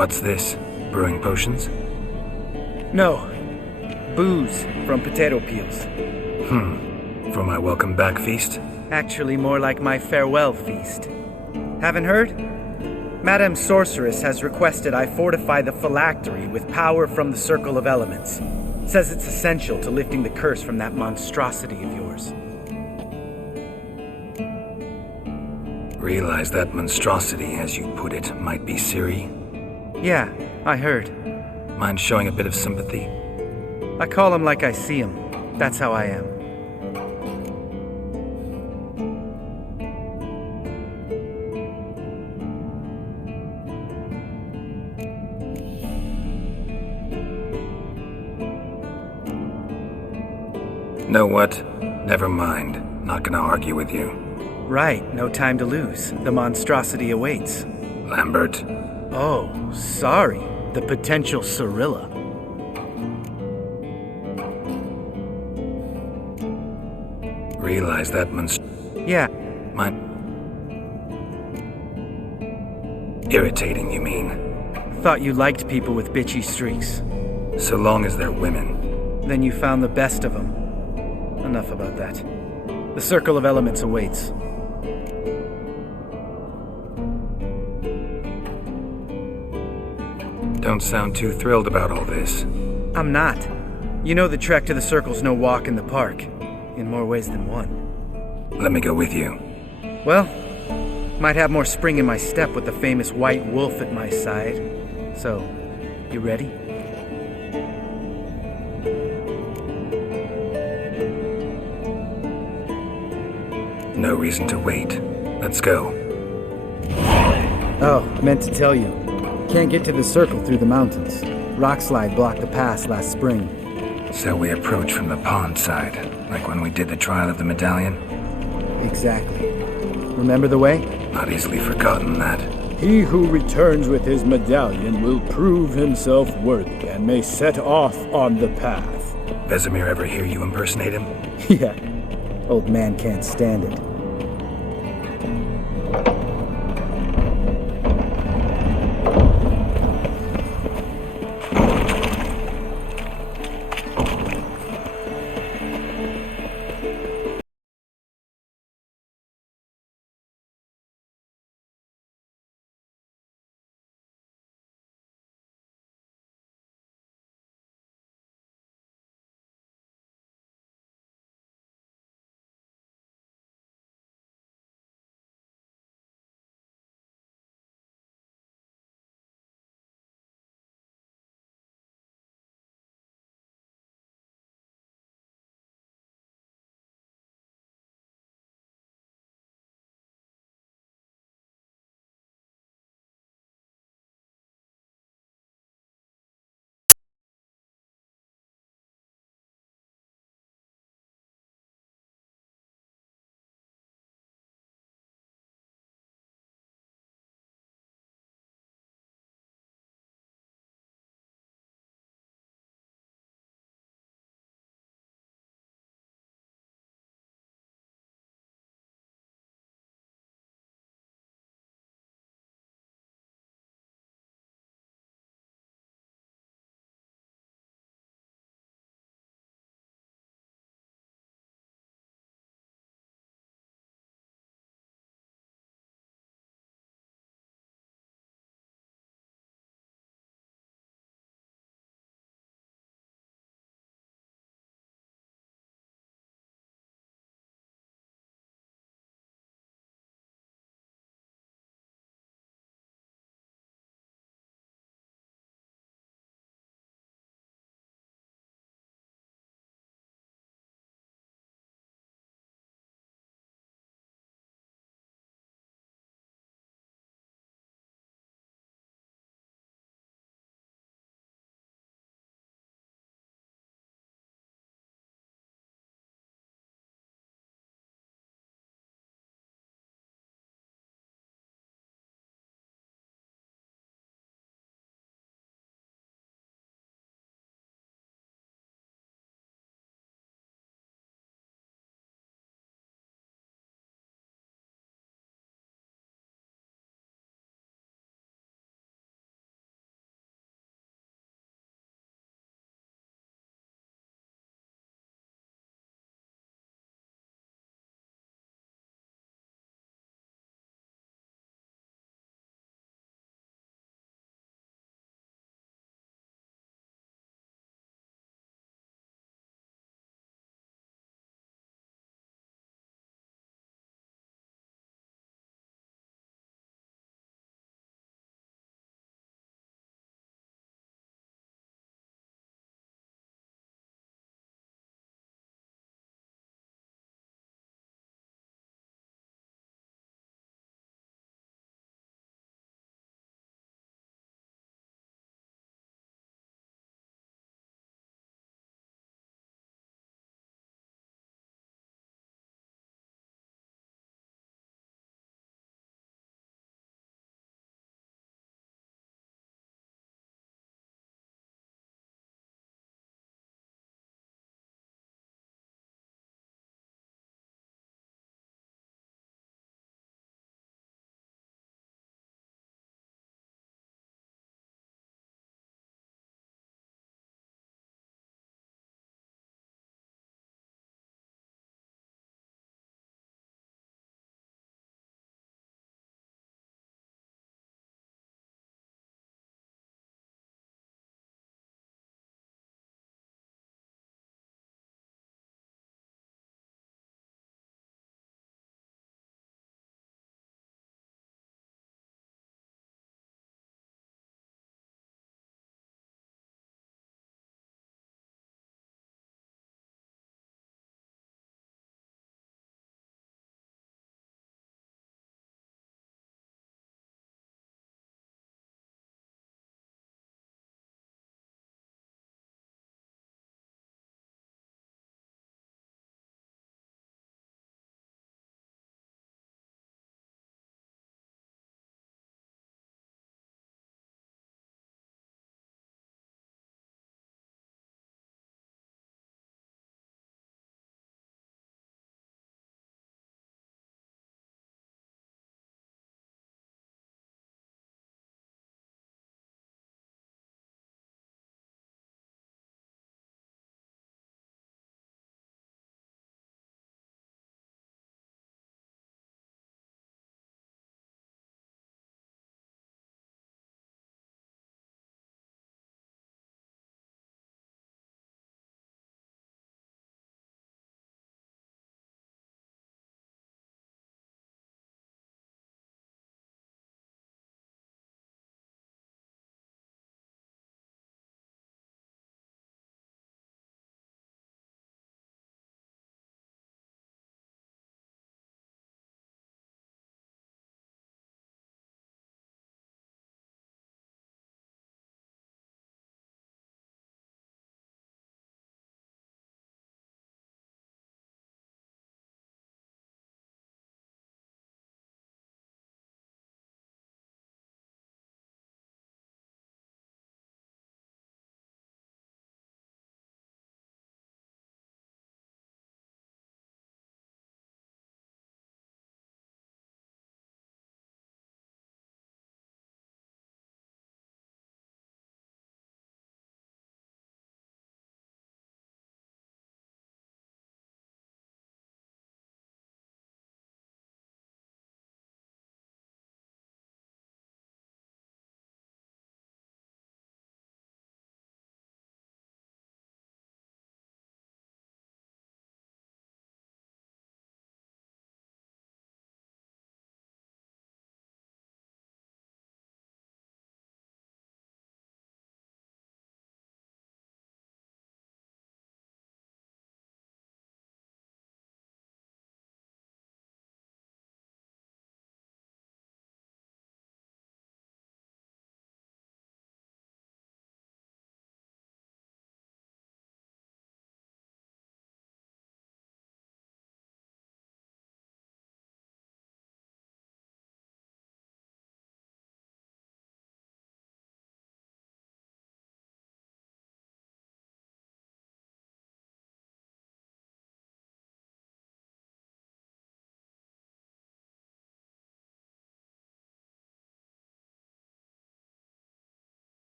What's this? Brewing potions? No. Booze from potato peels. For my welcome back feast? Actually more like my farewell feast. Haven't heard? Madame Sorceress has requested I fortify the phylactery with power from the Circle of Elements. Says it's essential to lifting the curse from that monstrosity of yours. Realize that monstrosity, as you put it, might be Ciri? Yeah, I heard. Mind showing a bit of sympathy? I call him like I see him. That's how I am. Know what? Never mind. Not gonna argue with you. Right, no time to lose. The monstrosity awaits. Lambert. Oh, sorry. The potential Cirilla. Realize that Yeah, Mind. Irritating, you mean? thought you liked people with bitchy streaks. So long as they're women. Then you found the best of them. Enough about that. The Circle of Elements awaits. Don't sound too thrilled about all this. I'm not. You know the trek to the Circle's no walk in the park. In more ways than one. Let me go with you. Well, might have more spring in my step with the famous white wolf at my side. So, you ready? No reason to wait. Let's go. Oh, I meant to tell you. Can't get to the Circle through the mountains. Rockslide blocked the pass last spring. So we approach from the pond side, like when we did the trial of the medallion? Exactly. Remember the way? Not easily forgotten, that. He who returns with his medallion will prove himself worthy and may set off on the path. Vesemir ever hear you impersonate him? Yeah. Old man can't stand it.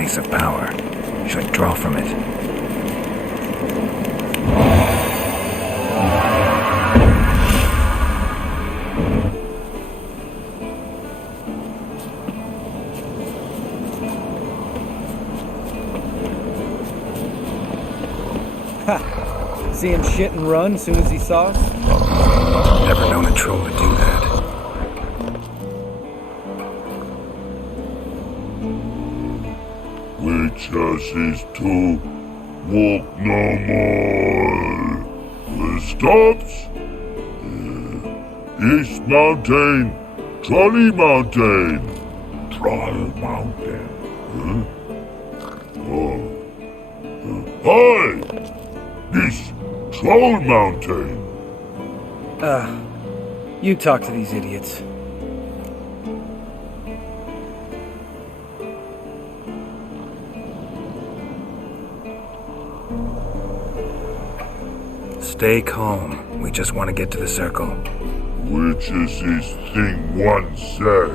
place of power. Should draw from it. Ha! See him shit and run as soon as he saw us? Never known a troll to do that. Witches is to walk no more. Stops. East Mountain, Trolley Mountain. Troll Mountain. Hi! This Troll Mountain. You talk to these idiots. Stay calm. We just want to get to the circle. Which is this thing one say,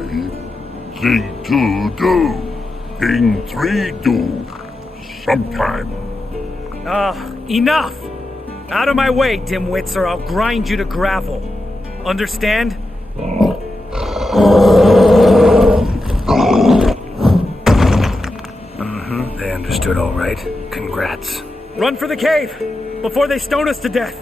thing two do, thing three do, sometime. Enough! Out of my way, dimwits, or I'll grind you to gravel. Understand? They understood all right. Congrats. Run for the cave! Before they stone us to death!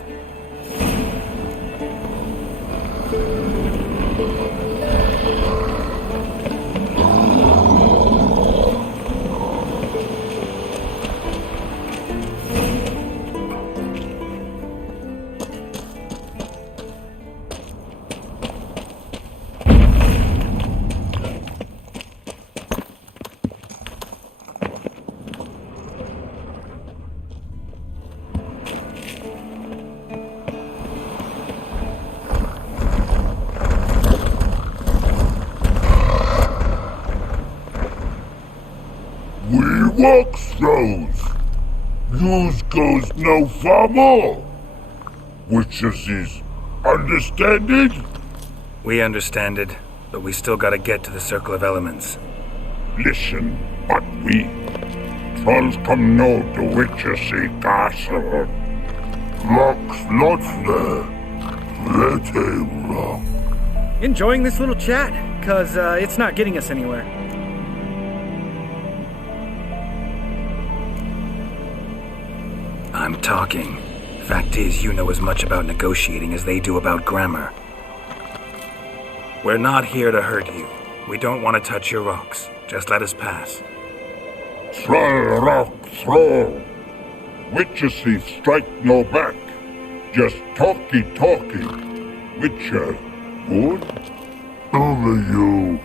Walk throws. Yous goes no far more. Which is understanded? We understand it, but we still gotta get to the Circle of Elements. Listen, but we trolls come know the witches see castle. Locks lots there. Pretty wrong. Enjoying this little chat? 'Cause it's not getting us anywhere. I'm talking. Fact is, you know as much about negotiating as they do about grammar. We're not here to hurt you. We don't want to touch your rocks. Just let us pass. Troll rock throw. Witches see strike no back. Just talky. Witcher, good? Only you.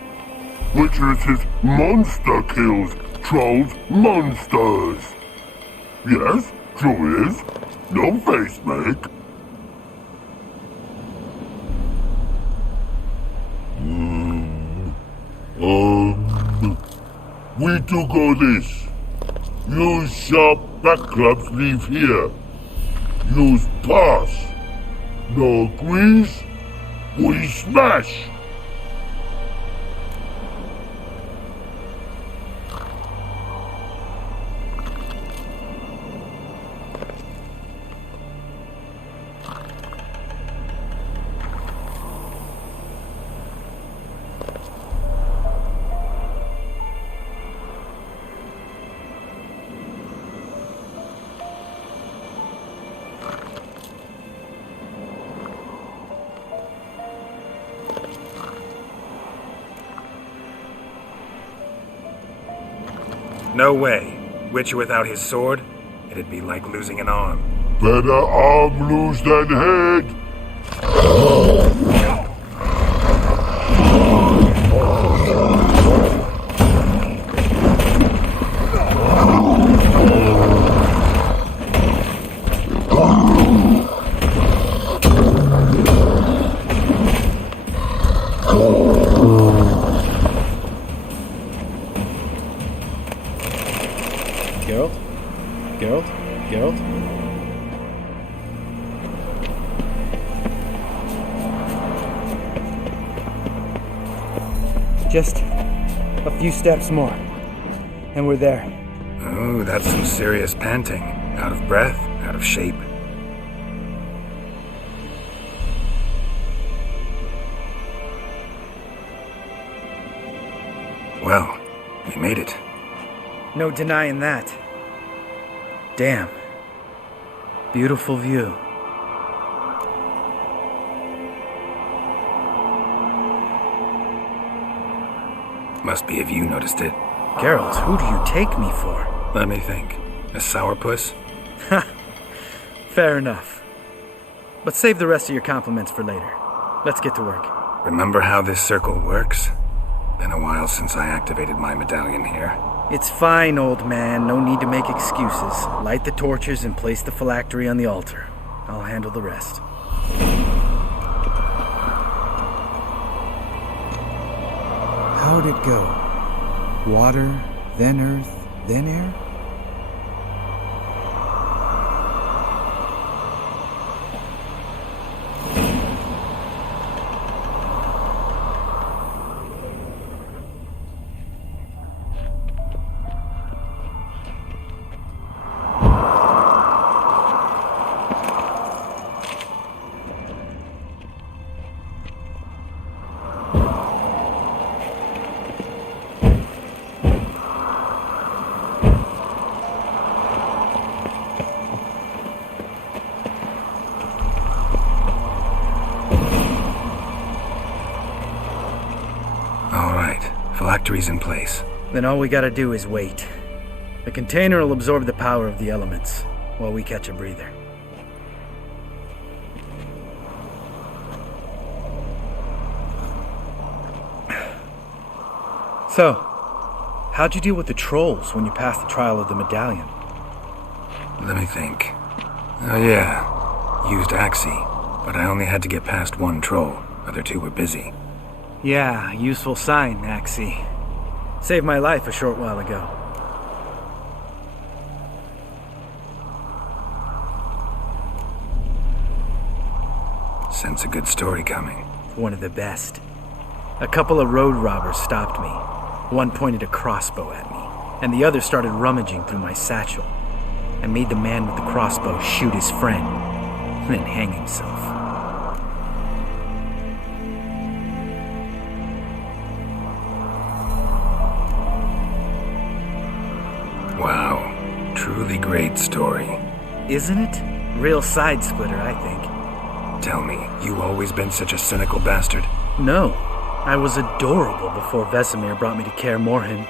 Witches is monster kills. Trolls monsters. Yes? True is. No face make. We do go this. Use sharp back clubs leave here. Use pass. No agrees? We smash. No way. Witcher without his sword? It'd be like losing an arm. Better arm lose than head. Geralt? Just a few steps more, And we're there. Oh, that's some serious panting. Out of breath, out of shape. Well, we made it. No denying that. Damn. Beautiful view. Must be if you noticed it. Geralt, who do you take me for? Let me think. A sourpuss? Ha! Fair enough. But save the rest of your compliments for later. Let's get to work. Remember how this circle works? Been a while since I activated my medallion here. It's fine, old man. No need to make excuses. Light the torches and place the phylactery on the altar. I'll handle the rest. How'd it go? Water, then earth, then air? Phylactery's in place. Then all we gotta do is wait. The container will absorb the power of the elements, while we catch a breather. So, how'd you deal with the trolls when you passed the trial of the medallion? Let me think. Oh yeah, used Axie, but I only had to get past one troll. Other two were busy. Yeah, useful sign, Axie. Saved my life a short while ago. Sense a good story coming. One of the best. A couple of road robbers stopped me. One pointed a crossbow at me, and the other started rummaging through my satchel. I made the man with the crossbow shoot his friend, then hang himself. Wow, truly great story. Isn't it? Real side splitter, I think. Tell me, you always been such a cynical bastard? No, I was adorable before Vesemir brought me to Kaer Morhen.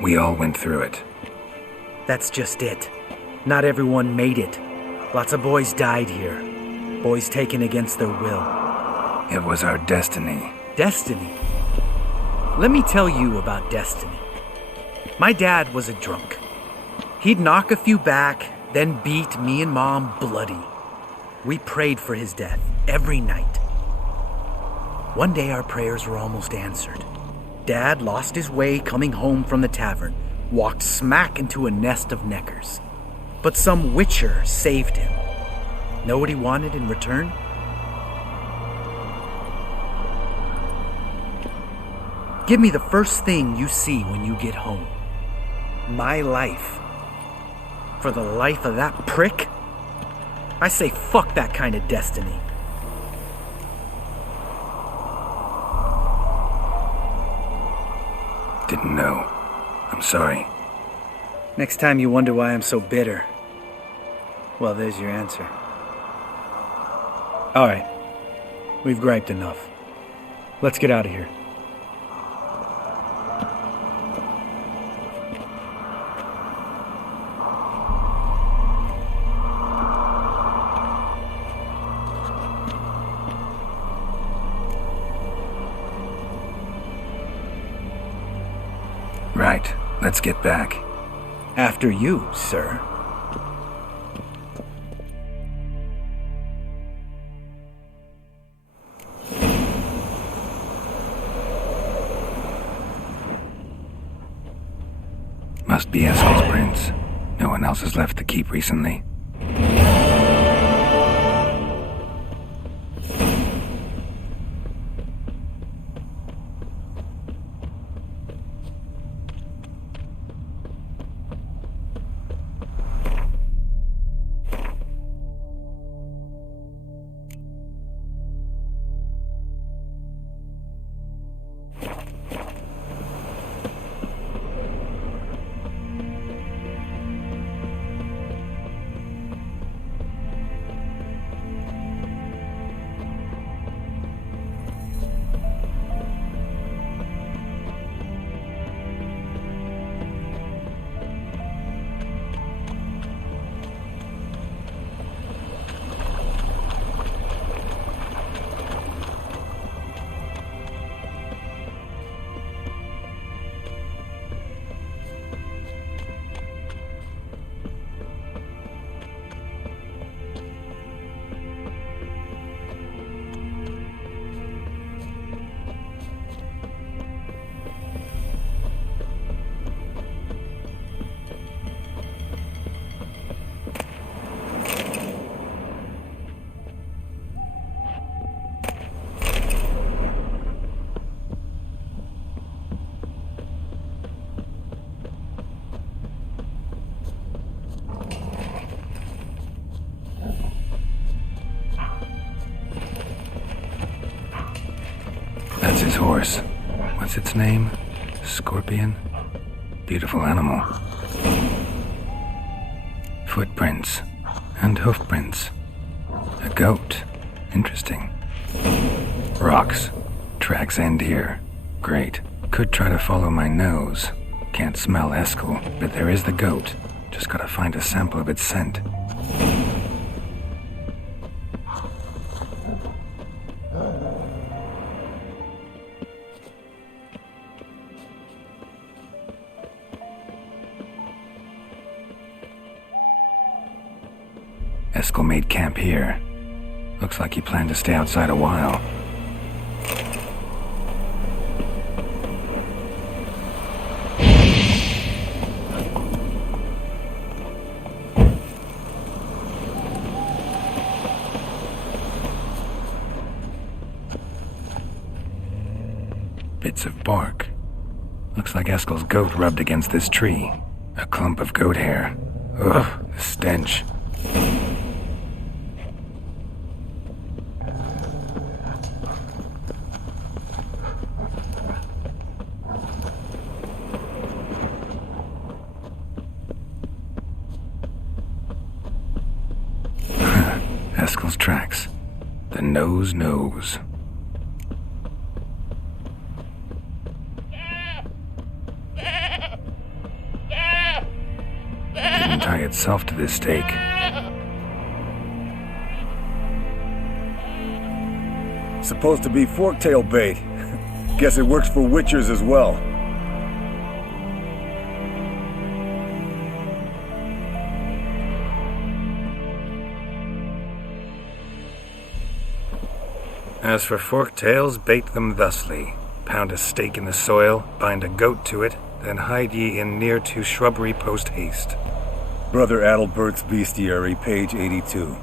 We all went through it. That's just it. Not everyone made it. Lots of boys died here. Boys taken against their will. It was our destiny. Destiny? Let me tell you about destiny. My dad was a drunk. He'd knock a few back, then beat me and Mom bloody. We prayed for his death every night. One day our prayers were almost answered. Dad lost his way coming home from the tavern, walked smack into a nest of neckers. But some witcher saved him. Know what he wanted in return? Give me the first thing you see when you get home. My life. For the life of that prick? I say fuck that kind of destiny. Didn't know. I'm sorry. Next time you wonder why I'm so bitter, well, there's your answer. All right. We've griped enough. Let's get out of here. Right. Let's get back. After you, sir. Must be Eskel's prince. No one else has left the keep recently. horse. What's its name? Scorpion? Beautiful animal. Footprints. And hoofprints. A goat. Interesting. Rocks. Tracks end here. Great. Could try to follow my nose. Can't smell Eskel, but there is the goat. Just gotta find a sample of its scent. Eskel made camp here. Looks like he planned to stay outside a while. Bits of bark. Looks like Eskel's goat rubbed against this tree. A clump of goat hair. Ugh, the stench. Eskel's tracks. The nose knows. Didn't tie itself to this stake. Supposed to be forktail bait. Guess it works for witchers as well. As for forktails, bait them thusly. Pound a stake in the soil, bind a goat to it, then hide ye in near to shrubbery post haste. Brother Adalbert's Bestiary, page 82.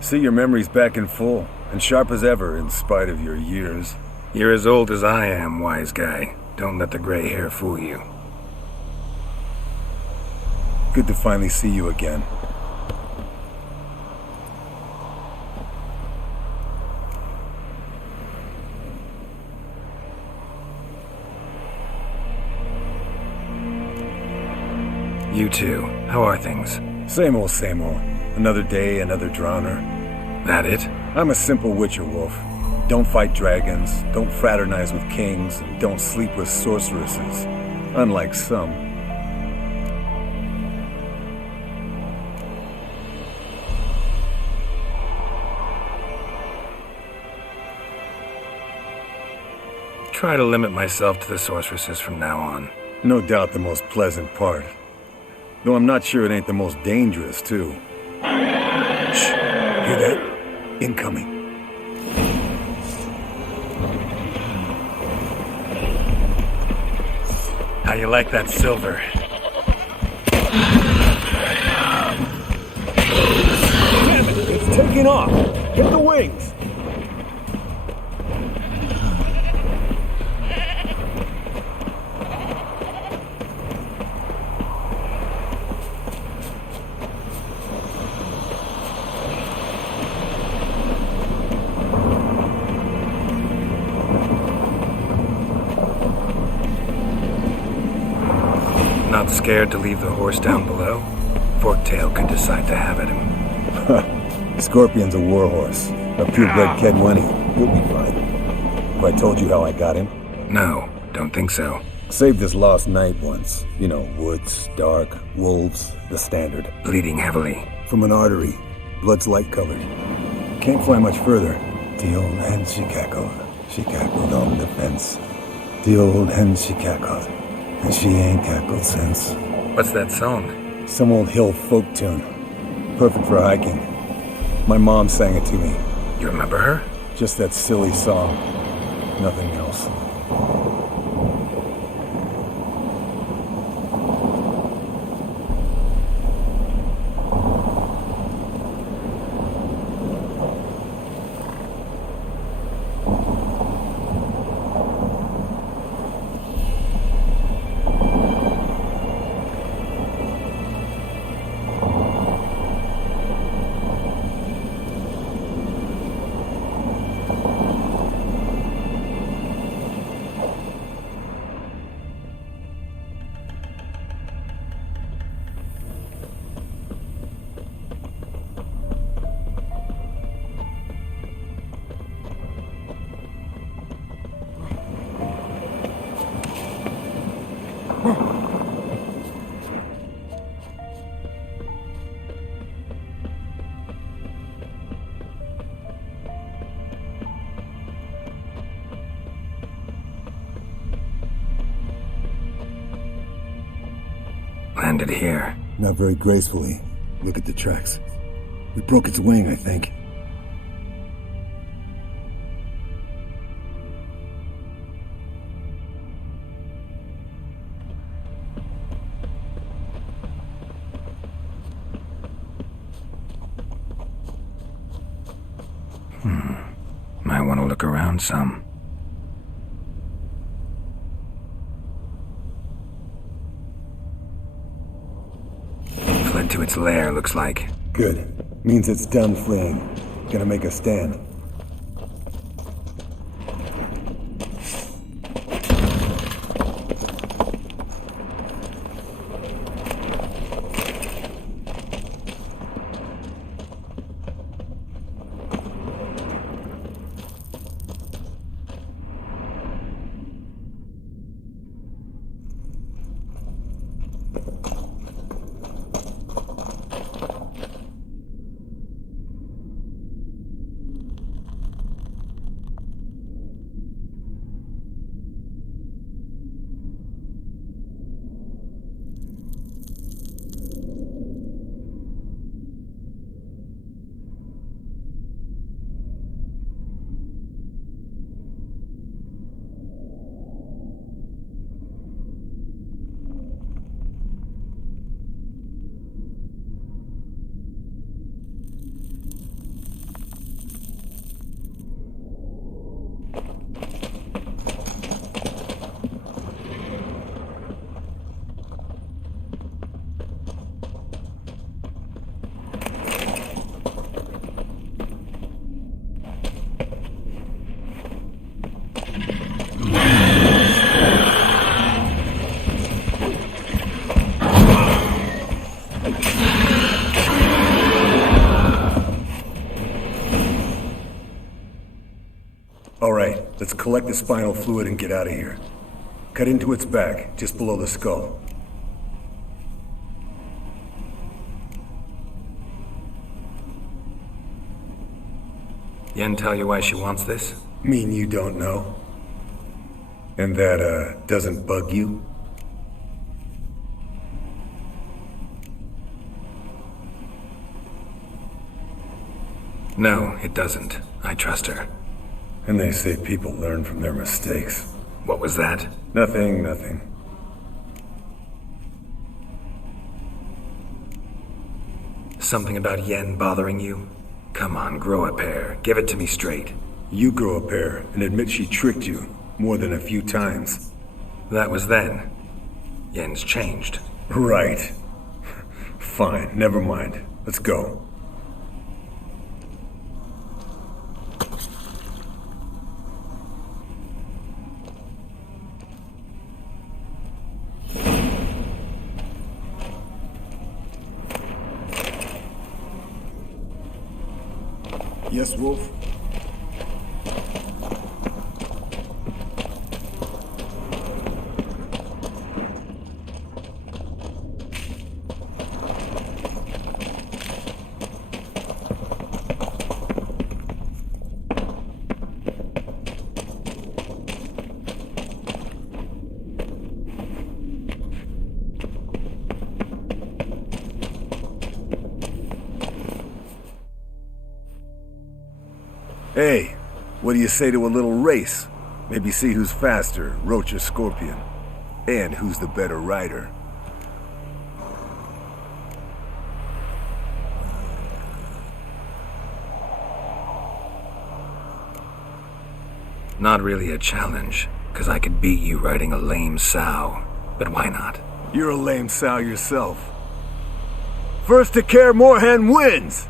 See your memories back in full, and sharp as ever in spite of your years. You're as old as I am, wise guy. Don't let the gray hair fool you. Good to finally see you again. You too. How are things? Same old, same old. Another day, another drowner. That it? I'm a simple witcher wolf. Don't fight dragons, don't fraternize with kings, and don't sleep with sorceresses. Unlike some. Try to limit myself to the sorceresses from now on. No doubt the most pleasant part. Though I'm not sure it ain't the most dangerous, too. Shh! Hear that? Incoming. How you like that silver? Damn it! It's taking off! Hit the wings! Not scared to leave the horse down below? Forktail could decide to have at him. Scorpion's a warhorse. A purebred Kedwenny. You'll be fine. Have I told you how I got him? No, don't think so. Saved this lost night once. You know, woods, dark, wolves, the standard. Bleeding heavily. From an artery. Blood's light colored. Can't fly much further. The old hen she cackled. She cackled on the fence. The old hen she cackled. And she ain't cackled since. What's that song? Some old hill folk tune. Perfect for hiking. My mom sang it to me. You remember her? Just that silly song. Nothing else. landed here. Not very gracefully. Look at the tracks. We broke its wing, I think. Might want to look around some. Fled to its lair, looks like. Good. Means it's done fleeing. Gonna make a stand. Alright, let's collect the spinal fluid and get out of here. Cut into its back, just below the skull. Yen tell you why she wants this? Mean you don't know? And that, doesn't bug you? No, it doesn't. I trust her. And they say people learn from their mistakes. What was that? Nothing. Something about Yen bothering you? Come on, grow a pair. Give it to me straight. You grow a pair and admit she tricked you more than a few times. That was then. Yen's changed. Right. Fine, never mind. Let's go. Yes, Wolf? Hey, what do you say to a little race? Maybe see who's faster, Roach or Scorpion. And who's the better rider. Not really a challenge, because I could beat you riding a lame sow. But why not? You're a lame sow yourself. First to Kaer Morhen wins!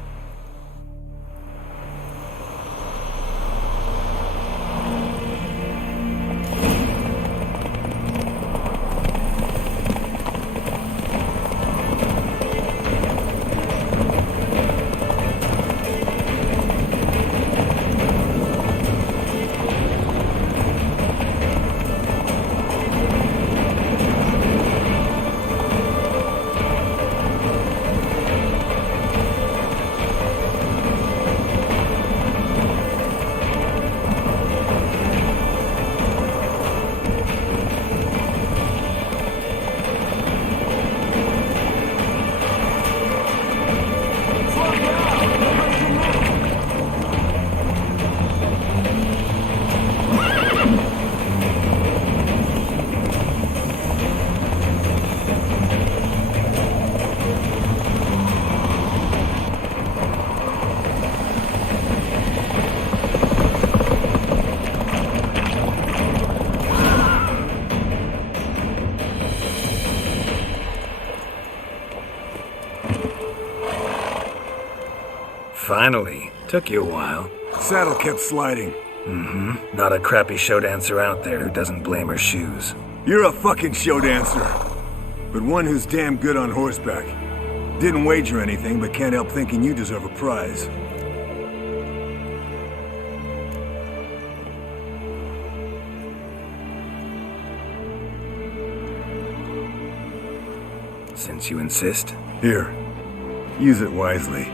Finally. Took you a while. Saddle kept sliding. Not a crappy show dancer out there who doesn't blame her shoes. You're a fucking show dancer. But one who's damn good on horseback. Didn't wager anything, but can't help thinking you deserve a prize. Since you insist. Here. Use it wisely.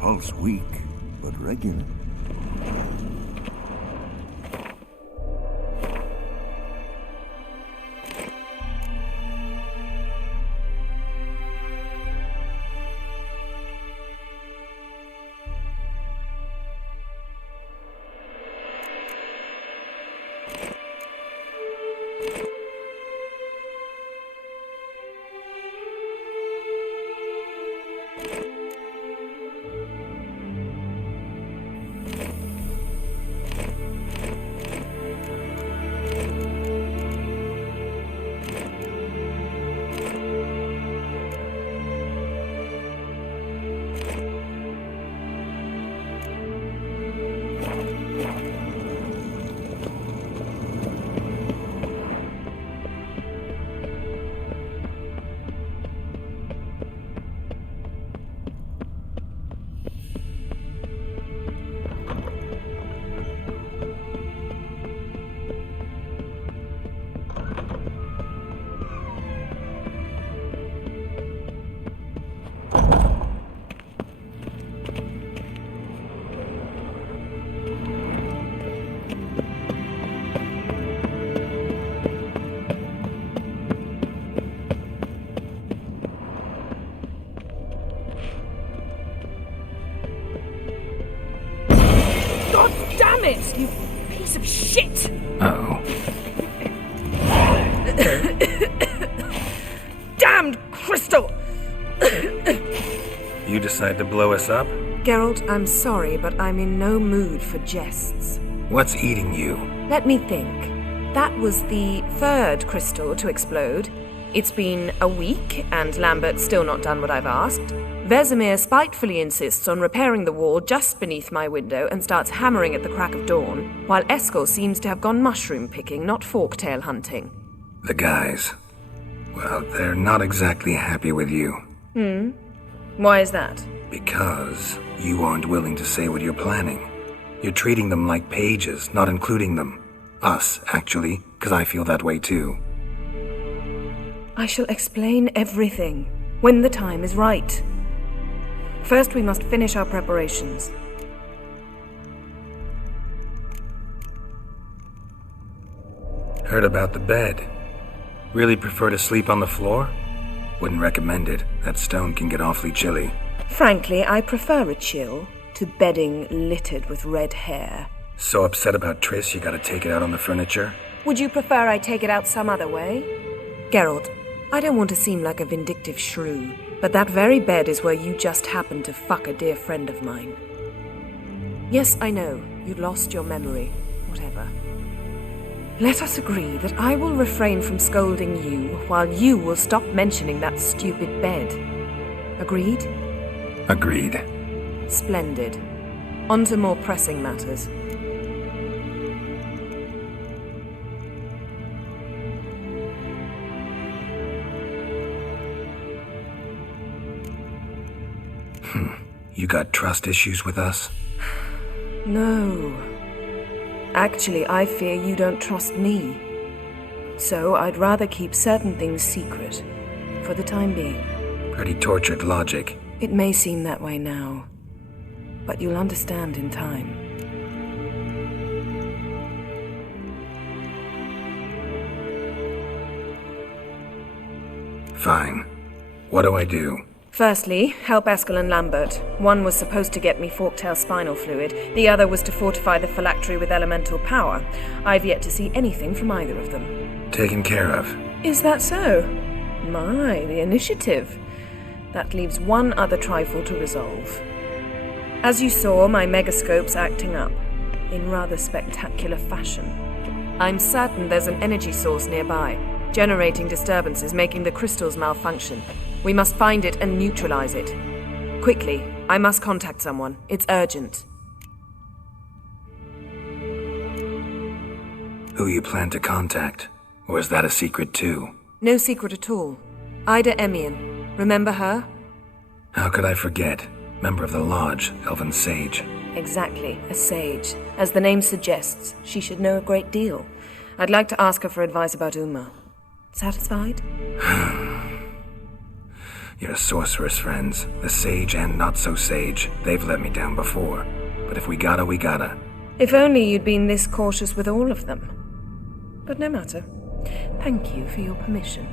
Pulse weak, but regular. Damn it, you piece of shit! Uh-oh. Damned crystal! You decide to blow us up? Geralt, I'm sorry, but I'm in no mood for jests. What's eating you? Let me think. That was the third crystal to explode. It's been a week, and Lambert's still not done what I've asked. Vesemir spitefully insists on repairing the wall just beneath my window and starts hammering at the crack of dawn, while Eskel seems to have gone mushroom picking, not forktail hunting. The guys. Well, they're not exactly happy with you. Why is that? Because you aren't willing to say what you're planning. You're treating them like pages, not including them. Us, actually, because I feel that way too. I shall explain everything when the time is right. First, we must finish our preparations. Heard about the bed. Really prefer to sleep on the floor? Wouldn't recommend it. That stone can get awfully chilly. Frankly, I prefer a chill to bedding littered with red hair. So upset about Triss you gotta take it out on the furniture? Would you prefer I take it out some other way? Geralt, I don't want to seem like a vindictive shrew, but that very bed is where you just happened to fuck a dear friend of mine. Yes, I know, you'd lost your memory. Whatever. Let us agree that I will refrain from scolding you while you will stop mentioning that stupid bed. Agreed? Agreed. Splendid. On to more pressing matters. You got trust issues with us? No. Actually, I fear you don't trust me. So I'd rather keep certain things secret, for the time being. Pretty tortured logic. It may seem that way now, but you'll understand in time. Fine. What do I do? Firstly, help Eskel and Lambert. One was supposed to get me forktail spinal fluid, the other was to fortify the phylactery with elemental power. I've yet to see anything from either of them. Taken care of. Is that so? My, the initiative. That leaves one other trifle to resolve. As you saw, my megascope's acting up, in rather spectacular fashion. I'm certain there's an energy source nearby, generating disturbances, making the crystals malfunction. We must find it and neutralize it. Quickly, I must contact someone. It's urgent. Who you plan to contact? Or is that a secret too? No secret at all. Ida Emian. Remember her? How could I forget? Member of the Lodge, Elven Sage. Exactly, a sage. As the name suggests, she should know a great deal. I'd like to ask her for advice about Uma. Satisfied? Your sorceress friends, the sage and not-so-sage, they've let me down before. But if we gotta, we gotta. If only you'd been this cautious with all of them. But no matter. Thank you for your permission.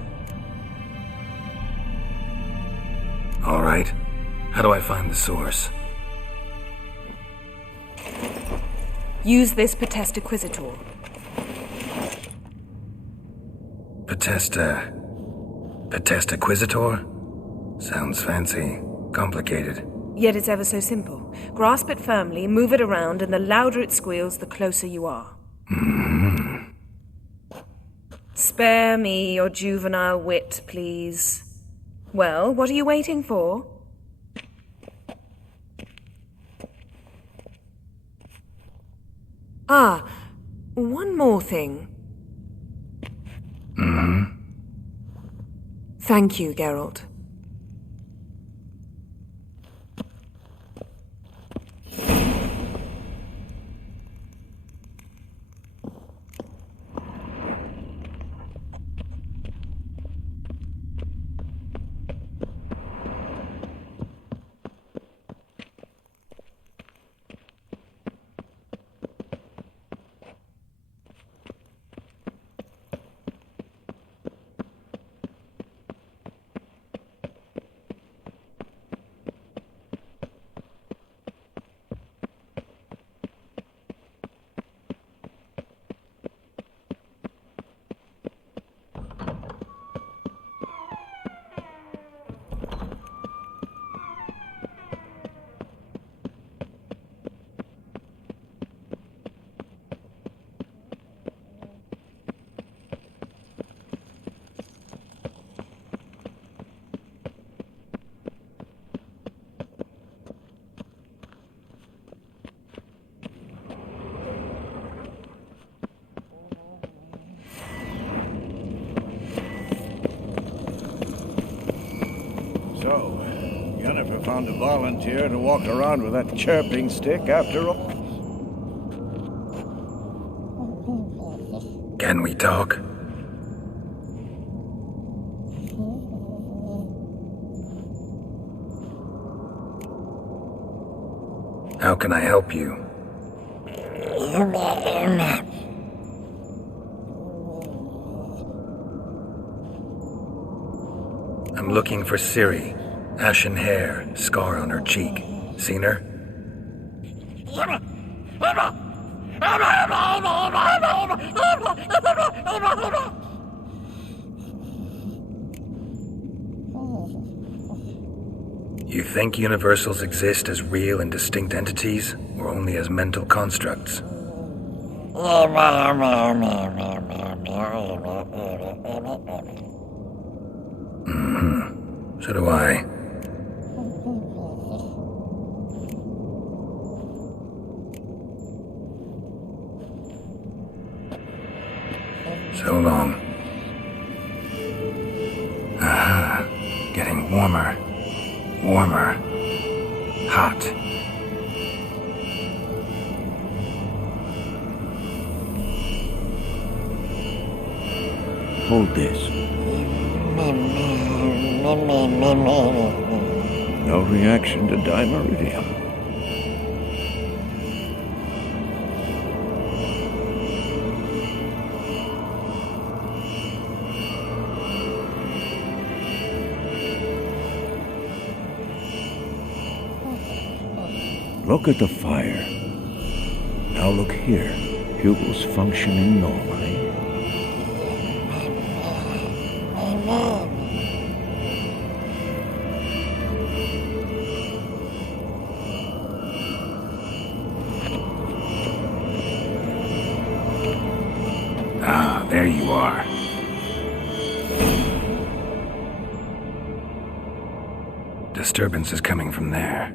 All right. How do I find the source? Use this Potesta Quisitor. Potesta Quisitor? Sounds fancy. Complicated. Yet it's ever so simple. Grasp it firmly, move it around, and the louder it squeals, the closer you are. Mm-hmm. Spare me your juvenile wit, please. Well, what are you waiting for? Ah, one more thing. Mm-hmm. Thank you, Geralt. So, Yennefer found a volunteer to walk around with that chirping stick after all. Can we talk? How can I help you? I'm looking for Ciri. Ashen hair, scar on her cheek. Seen her? You think universals exist as real and distinct entities, or only as mental constructs? So do I. So long. Aha. Getting warmer. Warmer. Hot. Hold this. No reaction to dimeridium. Look at the fire. Now look here. Hugel's functioning normally. Ah, there you are. Disturbance is coming from there.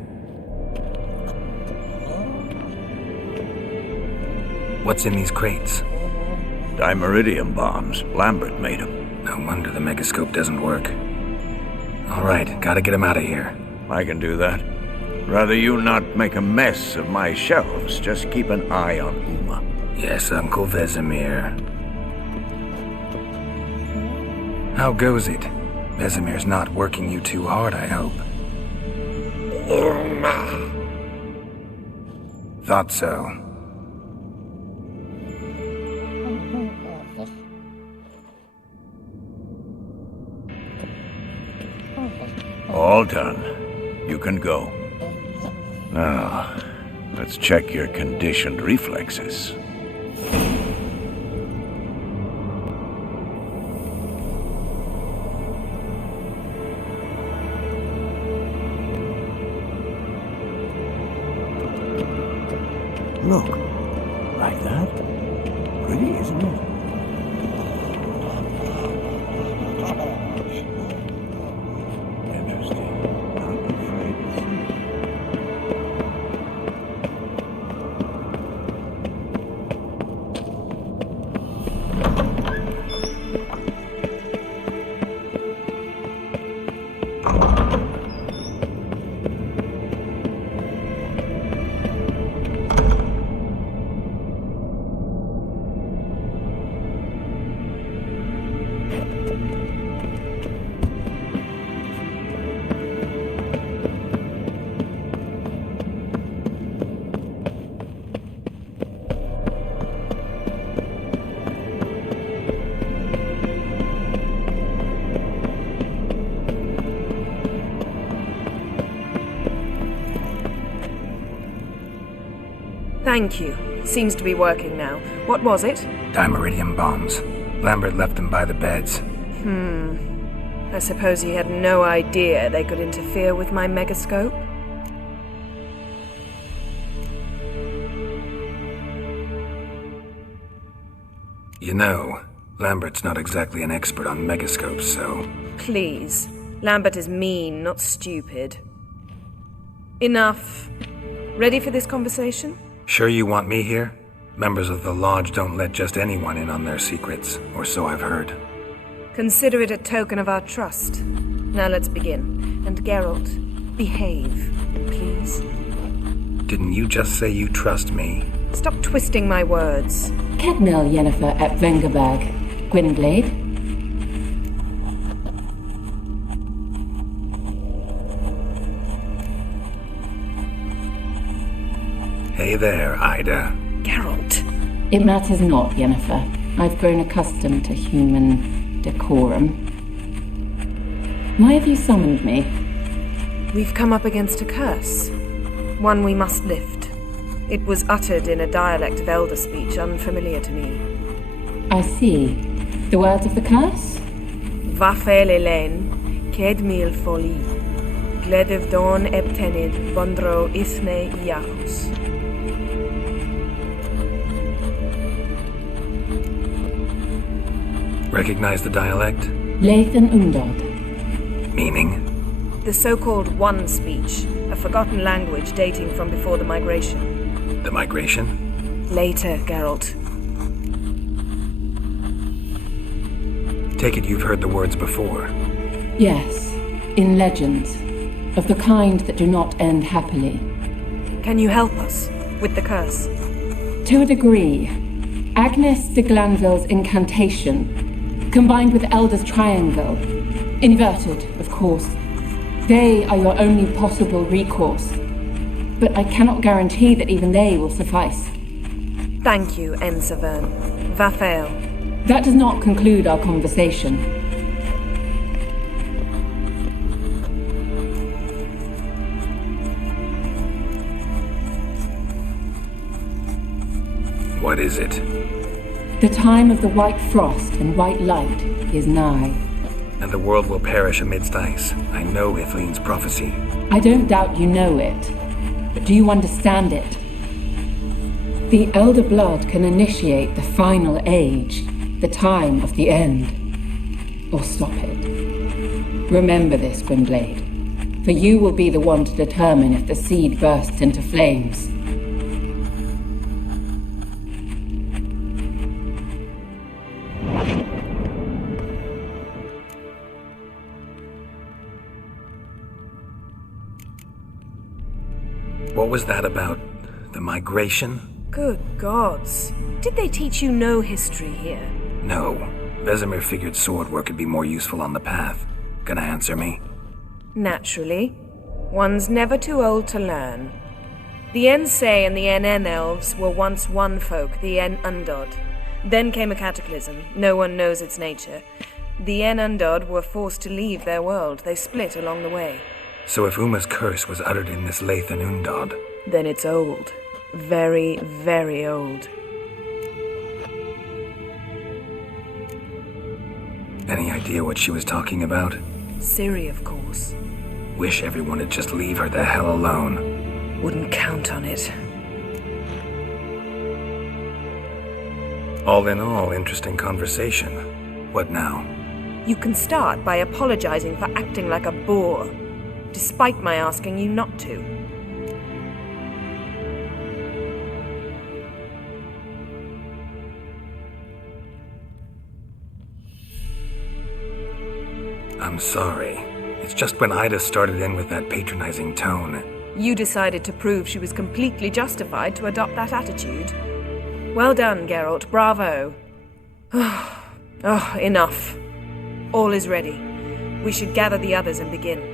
What's in these crates? Dimeridium bombs. Lambert made them. No wonder the megascope doesn't work. All right, gotta get him out of here. I can do that. Rather you not make a mess of my shelves. Just keep an eye on Uma. Yes, Uncle Vesemir. How goes it? Vesemir's not working you too hard, I hope. Thought so. All done. You can go. Now, let's check your conditioned reflexes. Look, like that. Pretty, isn't it? Thank you. Seems to be working now. What was it? Dimeridium bombs. Lambert left them by the beds. I suppose he had no idea they could interfere with my megascope? You know, Lambert's not exactly an expert on megascopes, so... Please. Lambert is mean, not stupid. Enough. Ready for this conversation? Sure you want me here? Members of the Lodge don't let just anyone in on their secrets, or so I've heard. Consider it a token of our trust. Now let's begin. And Geralt, behave, please. Didn't you just say you trust me? Stop twisting my words. Cadmel Yennefer at Vengerberg. Gwynblade. Hey there, Ida. Geralt. It matters not, Yennefer. I've grown accustomed to human decorum. Why have you summoned me? We've come up against a curse. One we must lift. It was uttered in a dialect of Elder speech unfamiliar to me. I see. The words of the curse? Vafel Elen, Kedmil foli. Gledev don ebtenid bondro isne iachus. Recognize the dialect? Lathan Undod. Meaning? The so-called One speech, a forgotten language dating from before the migration. The migration? Later, Geralt. Take it you've heard the words before. Yes, in legends, of the kind that do not end happily. Can you help us with the curse? To a degree. Agnes de Glanville's incantation, combined with Elder's triangle, inverted, of course. They are your only possible recourse, but I cannot guarantee that even they will suffice. Thank you, Ensavern. Vafael. That does not conclude our conversation. What is it? The time of the white frost and white light is nigh. And the world will perish amidst ice. I know Ithleen's prophecy. I don't doubt you know it, but do you understand it? The Elder Blood can initiate the final age, the time of the end, or stop it. Remember this, Gwynblade, for you will be the one to determine if the seed bursts into flames. What was that about? The migration? Good gods. Did they teach you no history here? No. Vesemir figured sword work could be more useful on the path. Gonna answer me? Naturally. One's never too old to learn. The Ensei and the NN elves were once one folk, the En Undod. Then came a cataclysm. No one knows its nature. The En Undod were forced to leave their world. They split along the way. So if Uma's curse was uttered in this Lathan Undod, then it's old. Very, very old. Any idea what she was talking about? Ciri, of course. Wish everyone would just leave her the hell alone. Wouldn't count on it. All in all, interesting conversation. What now? You can start by apologizing for acting like a boor, despite my asking you not to. I'm sorry. It's just when Ida started in with that patronizing tone. You decided to prove she was completely justified to adopt that attitude. Well done, Geralt. Bravo. Oh, enough. All is ready. We should gather the others and begin.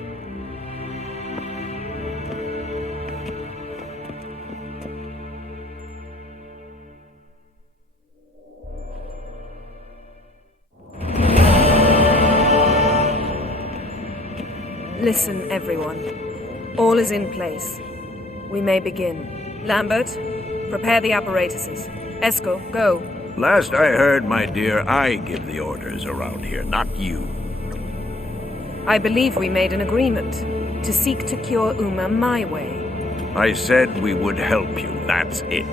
Listen, everyone. All is in place. We may begin. Lambert, prepare the apparatuses. Eskel, go. Last I heard, my dear, I give the orders around here, not you. I believe we made an agreement to seek to cure Uma my way. I said we would help you, that's it.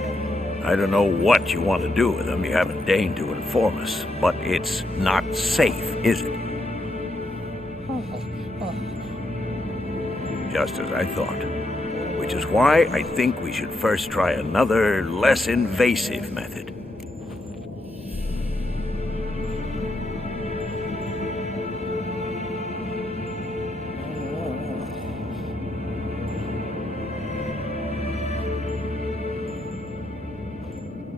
I don't know what you want to do with them, you haven't deigned to inform us, but it's not safe, is it? Just as I thought. Which is why I think we should first try another, less invasive method.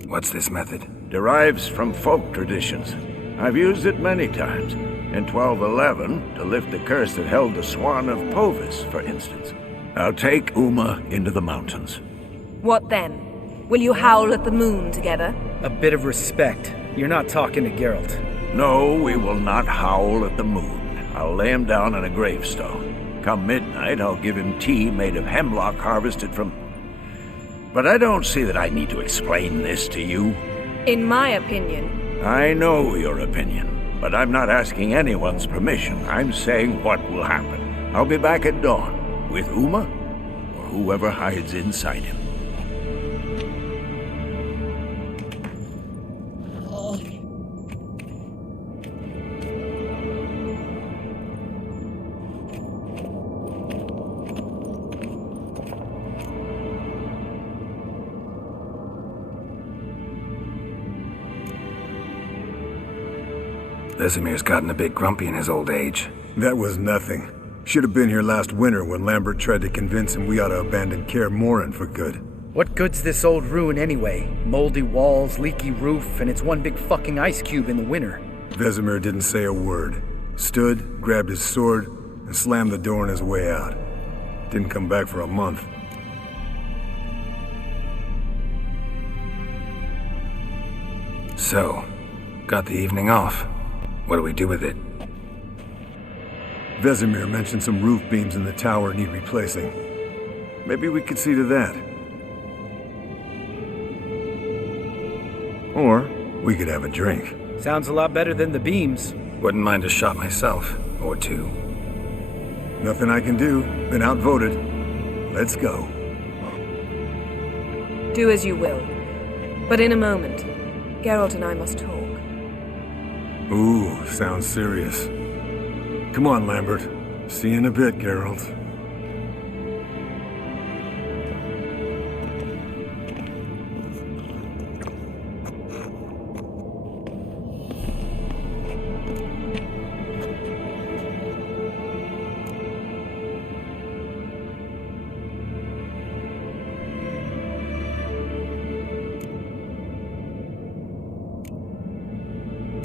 What's this method? Derives from folk traditions. I've used it many times. In 1211, to lift the curse that held the Swan of Povis, for instance. I'll take Uma into the mountains. What then? Will you howl at the moon together? A bit of respect. You're not talking to Geralt. No, we will not howl at the moon. I'll lay him down on a gravestone. Come midnight, I'll give him tea made of hemlock harvested from... But I don't see that I need to explain this to you. In my opinion... I know your opinion. But I'm not asking anyone's permission. I'm saying what will happen. I'll be back at dawn, with Uma, or whoever hides inside him. Vesemir's gotten a bit grumpy in his old age. That was nothing. Should have been here last winter when Lambert tried to convince him we ought to abandon Kaer Morhen for good. What good's this old ruin anyway? Moldy walls, leaky roof, and it's one big fucking ice cube in the winter. Vesemir didn't say a word. Stood, grabbed his sword, and slammed the door on his way out. Didn't come back for a month. So, got the evening off. What do we do with it? Vesemir mentioned some roof beams in the tower need replacing. Maybe we could see to that. Or we could have a drink. Sounds a lot better than the beams. Wouldn't mind a shot myself, or two. Nothing I can do. Been outvoted. Let's go. Do as you will. But in a moment, Geralt and I must talk. Ooh, sounds serious. Come on, Lambert. See you in a bit, Geralt.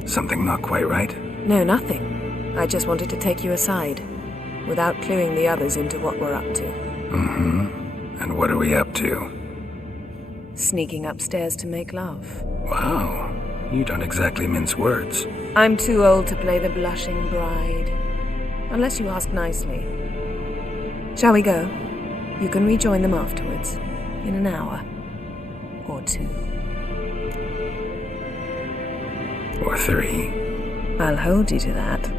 Something not quite right? No, nothing. I just wanted to take you aside, without cluing the others into what we're up to. Mm-hmm. And what are we up to? Sneaking upstairs to make love. Wow. You don't exactly mince words. I'm too old to play the blushing bride. Unless you ask nicely. Shall we go? You can rejoin them afterwards. In an hour. Or two. Or three. I'll hold you to that.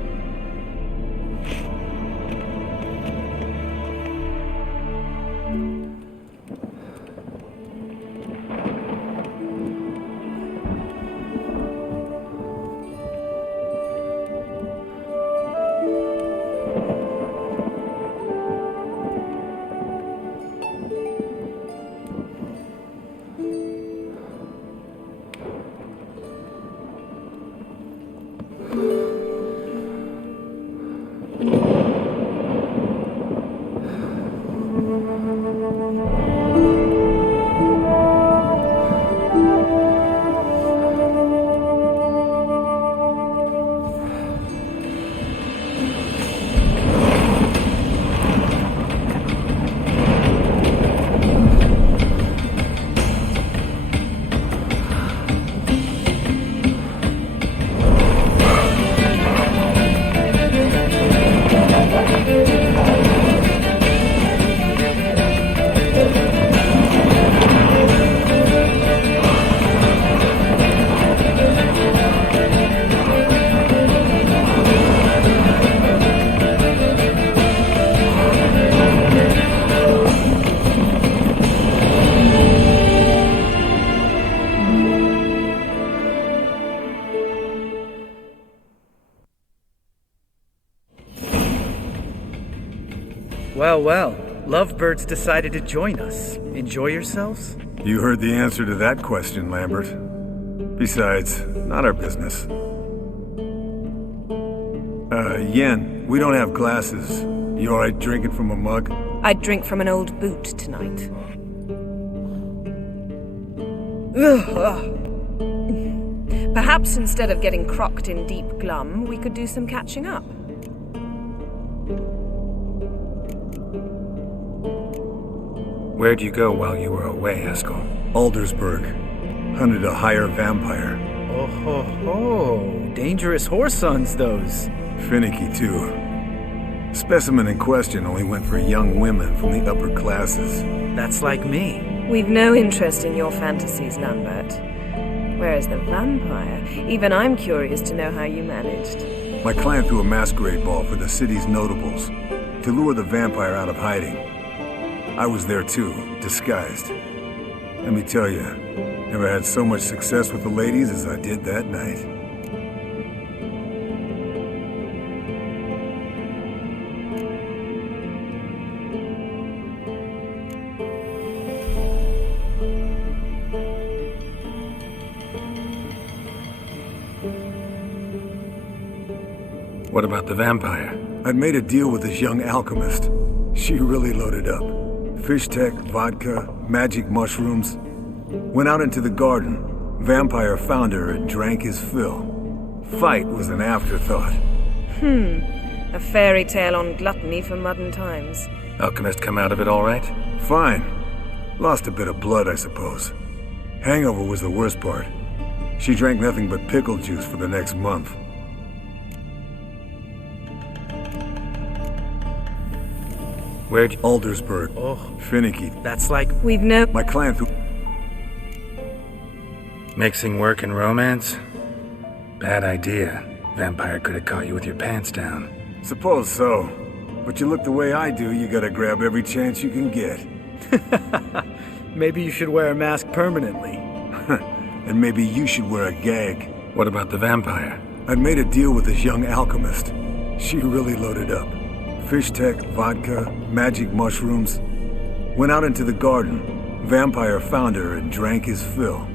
Well, lovebirds decided to join us. Enjoy yourselves? You heard the answer to that question, Lambert. Besides, not our business. Yen, we don't have glasses. You alright drinking from a mug? I'd drink from an old boot tonight. Perhaps instead of getting crocked in deep glum, we could do some catching up. Where'd you go while you were away, Eskel? Aldersburg. Hunted a higher vampire. Oh ho ho! Dangerous whoresons, those. Finicky, too. Specimen in question only went for young women from the upper classes. That's like me. We've no interest in your fantasies, Lambert. Whereas the vampire, even I'm curious to know how you managed. My client threw a masquerade ball for the city's notables to lure the vampire out of hiding. I was there too, disguised. Let me tell you, never had so much success with the ladies as I did that night. What about the vampire? I'd made a deal with this young alchemist. She really loaded up. Fish tech, vodka, magic mushrooms. Went out into the garden. Vampire found her and drank his fill. Fight was an afterthought. A fairy tale on gluttony for modern times. Alchemist come out of it all right? Fine. Lost a bit of blood, I suppose. Hangover was the worst part. She drank nothing but pickle juice for the next month. Where'd you... Aldersburg. Oh. Finicky. That's like... We've no... My client who... Mixing work and romance? Bad idea. Vampire could have caught you with your pants down. Suppose so. But you look the way I do, you gotta grab every chance you can get. Maybe you should wear a mask permanently. And maybe you should wear a gag. What about the vampire? I'd made a deal with this young alchemist. She really loaded up. Fish tech, vodka, magic mushrooms. Went out into the garden. Vampire found her and drank his fill.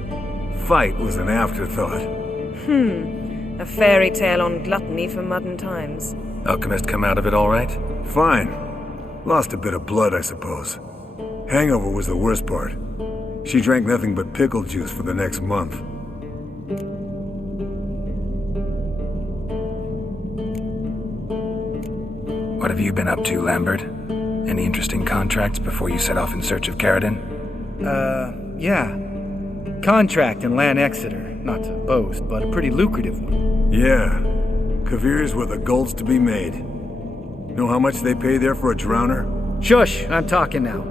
Fight was an afterthought. A fairy tale on gluttony for modern times. Alchemist come out of it all right? Fine. Lost a bit of blood, I suppose. Hangover was the worst part. She drank nothing but pickle juice for the next month. What have you been up to, Lambert? Any interesting contracts before you set off in search of Carradine? Yeah. Contract in Lan Exeter. Not to boast, but a pretty lucrative one. Yeah. Kavir's were the gold's to be made. Know how much they pay there for a drowner? Shush! I'm talking now.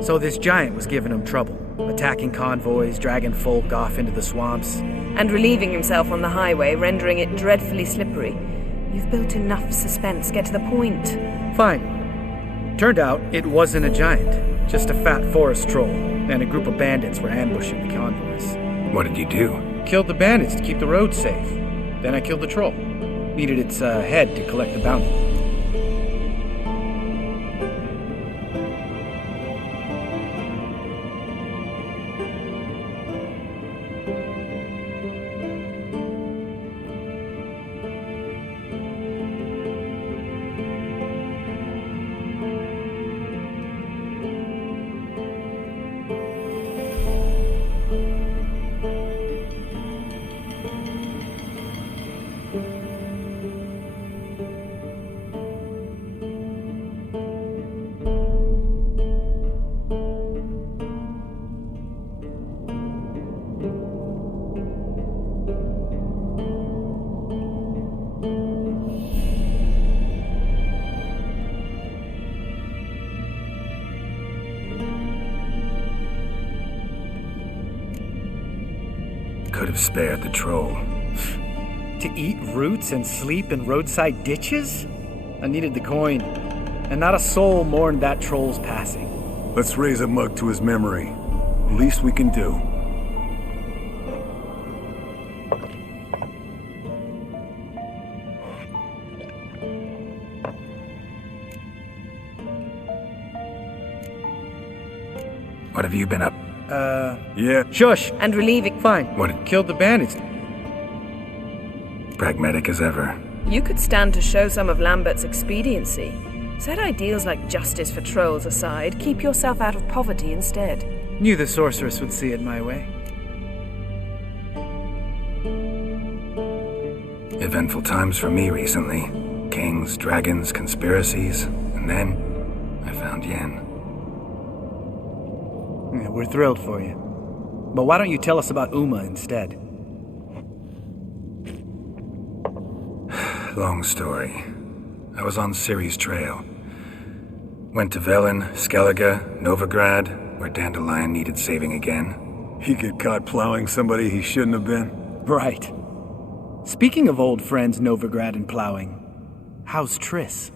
So this giant was giving him trouble. Attacking convoys, dragging folk off into the swamps. And relieving himself on the highway, rendering it dreadfully slippery. You've built enough suspense. Get to the point. Fine. Turned out it wasn't a giant. Just a fat forest troll. And a group of bandits were ambushing the convoys. What did you do? Killed the bandits to keep the roads safe. Then I killed the troll. Needed its head to collect the bounty. Could have spared the troll. To eat roots and sleep in roadside ditches? I needed the coin. And not a soul mourned that troll's passing. Let's raise a mug to his memory. Least we can do. What have you been up? Yeah. Shush! And relieving... Fine. What? Killed the bandits. Pragmatic as ever. You could stand to show some of Lambert's expediency. Set ideals like justice for trolls aside, keep yourself out of poverty instead. Knew the sorceress would see it my way. Eventful times for me recently. Kings, dragons, conspiracies, and then I found Yen. Yeah, we're thrilled for you. But why don't you tell us about Uma instead? Long story. I was on Ciri's trail. Went to Velen, Skellige, Novigrad, where Dandelion needed saving again. He get caught plowing somebody he shouldn't have been? Right. Speaking of old friends Novigrad and plowing, how's Triss?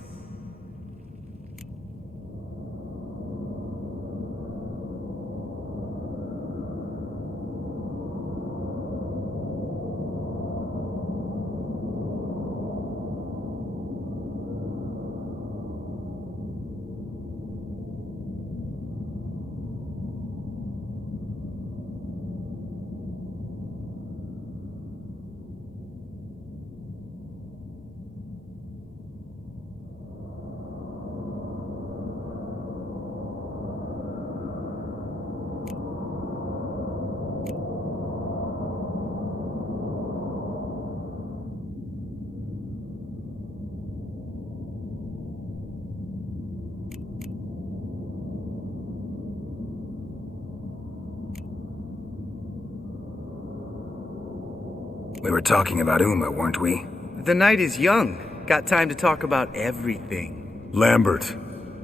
We were talking about Uma, weren't we? The night is young. Got time to talk about everything. Lambert,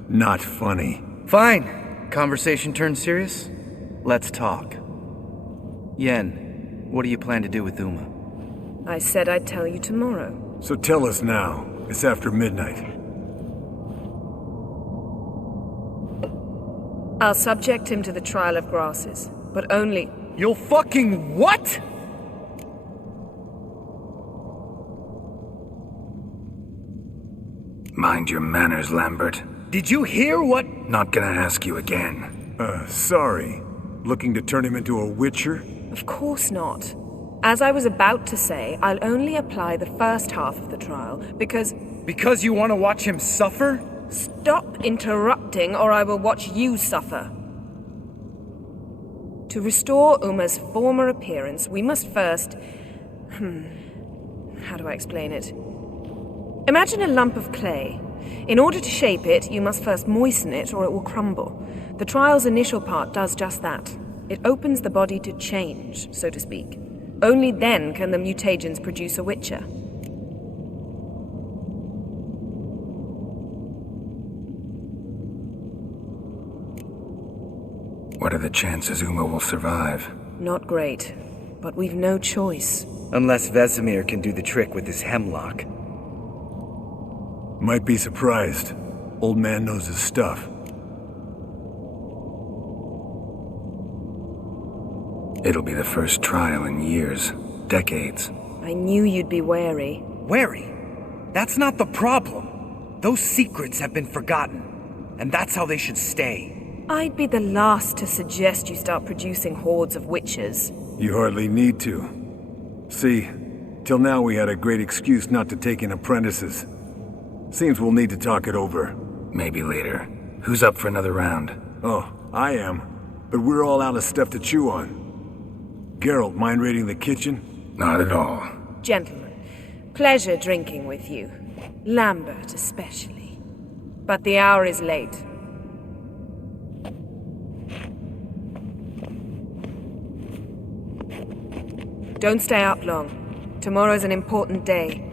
not funny. Fine. Conversation turned serious? Let's talk. Yen, what do you plan to do with Uma? I said I'd tell you tomorrow. So tell us now. It's after midnight. I'll subject him to the trial of grasses, but only... You'll fucking what?! Mind your manners, Lambert. Did you hear what? Not gonna ask you again. Sorry. Looking to turn him into a witcher? Of course not. As I was about to say, I'll only apply the first half of the trial, because... Because you want to watch him suffer? Stop interrupting, or I will watch you suffer. To restore Uma's former appearance, we must first... How do I explain it? Imagine a lump of clay. In order to shape it, you must first moisten it or it will crumble. The trial's initial part does just that. It opens the body to change, so to speak. Only then can the mutagens produce a witcher. What are the chances Uma will survive? Not great, but we've no choice. Unless Vesemir can do the trick with his hemlock. Might be surprised. Old man knows his stuff. It'll be the first trial in years. Decades. I knew you'd be wary. Wary? That's not the problem. Those secrets have been forgotten. And that's how they should stay. I'd be the last to suggest you start producing hordes of witches. You hardly need to. See, till now we had a great excuse not to take in apprentices. Seems we'll need to talk it over. Maybe later. Who's up for another round? Oh, I am. But we're all out of stuff to chew on. Geralt, mind raiding the kitchen? Not at all. Gentlemen, pleasure drinking with you. Lambert especially. But the hour is late. Don't stay up long. Tomorrow's an important day.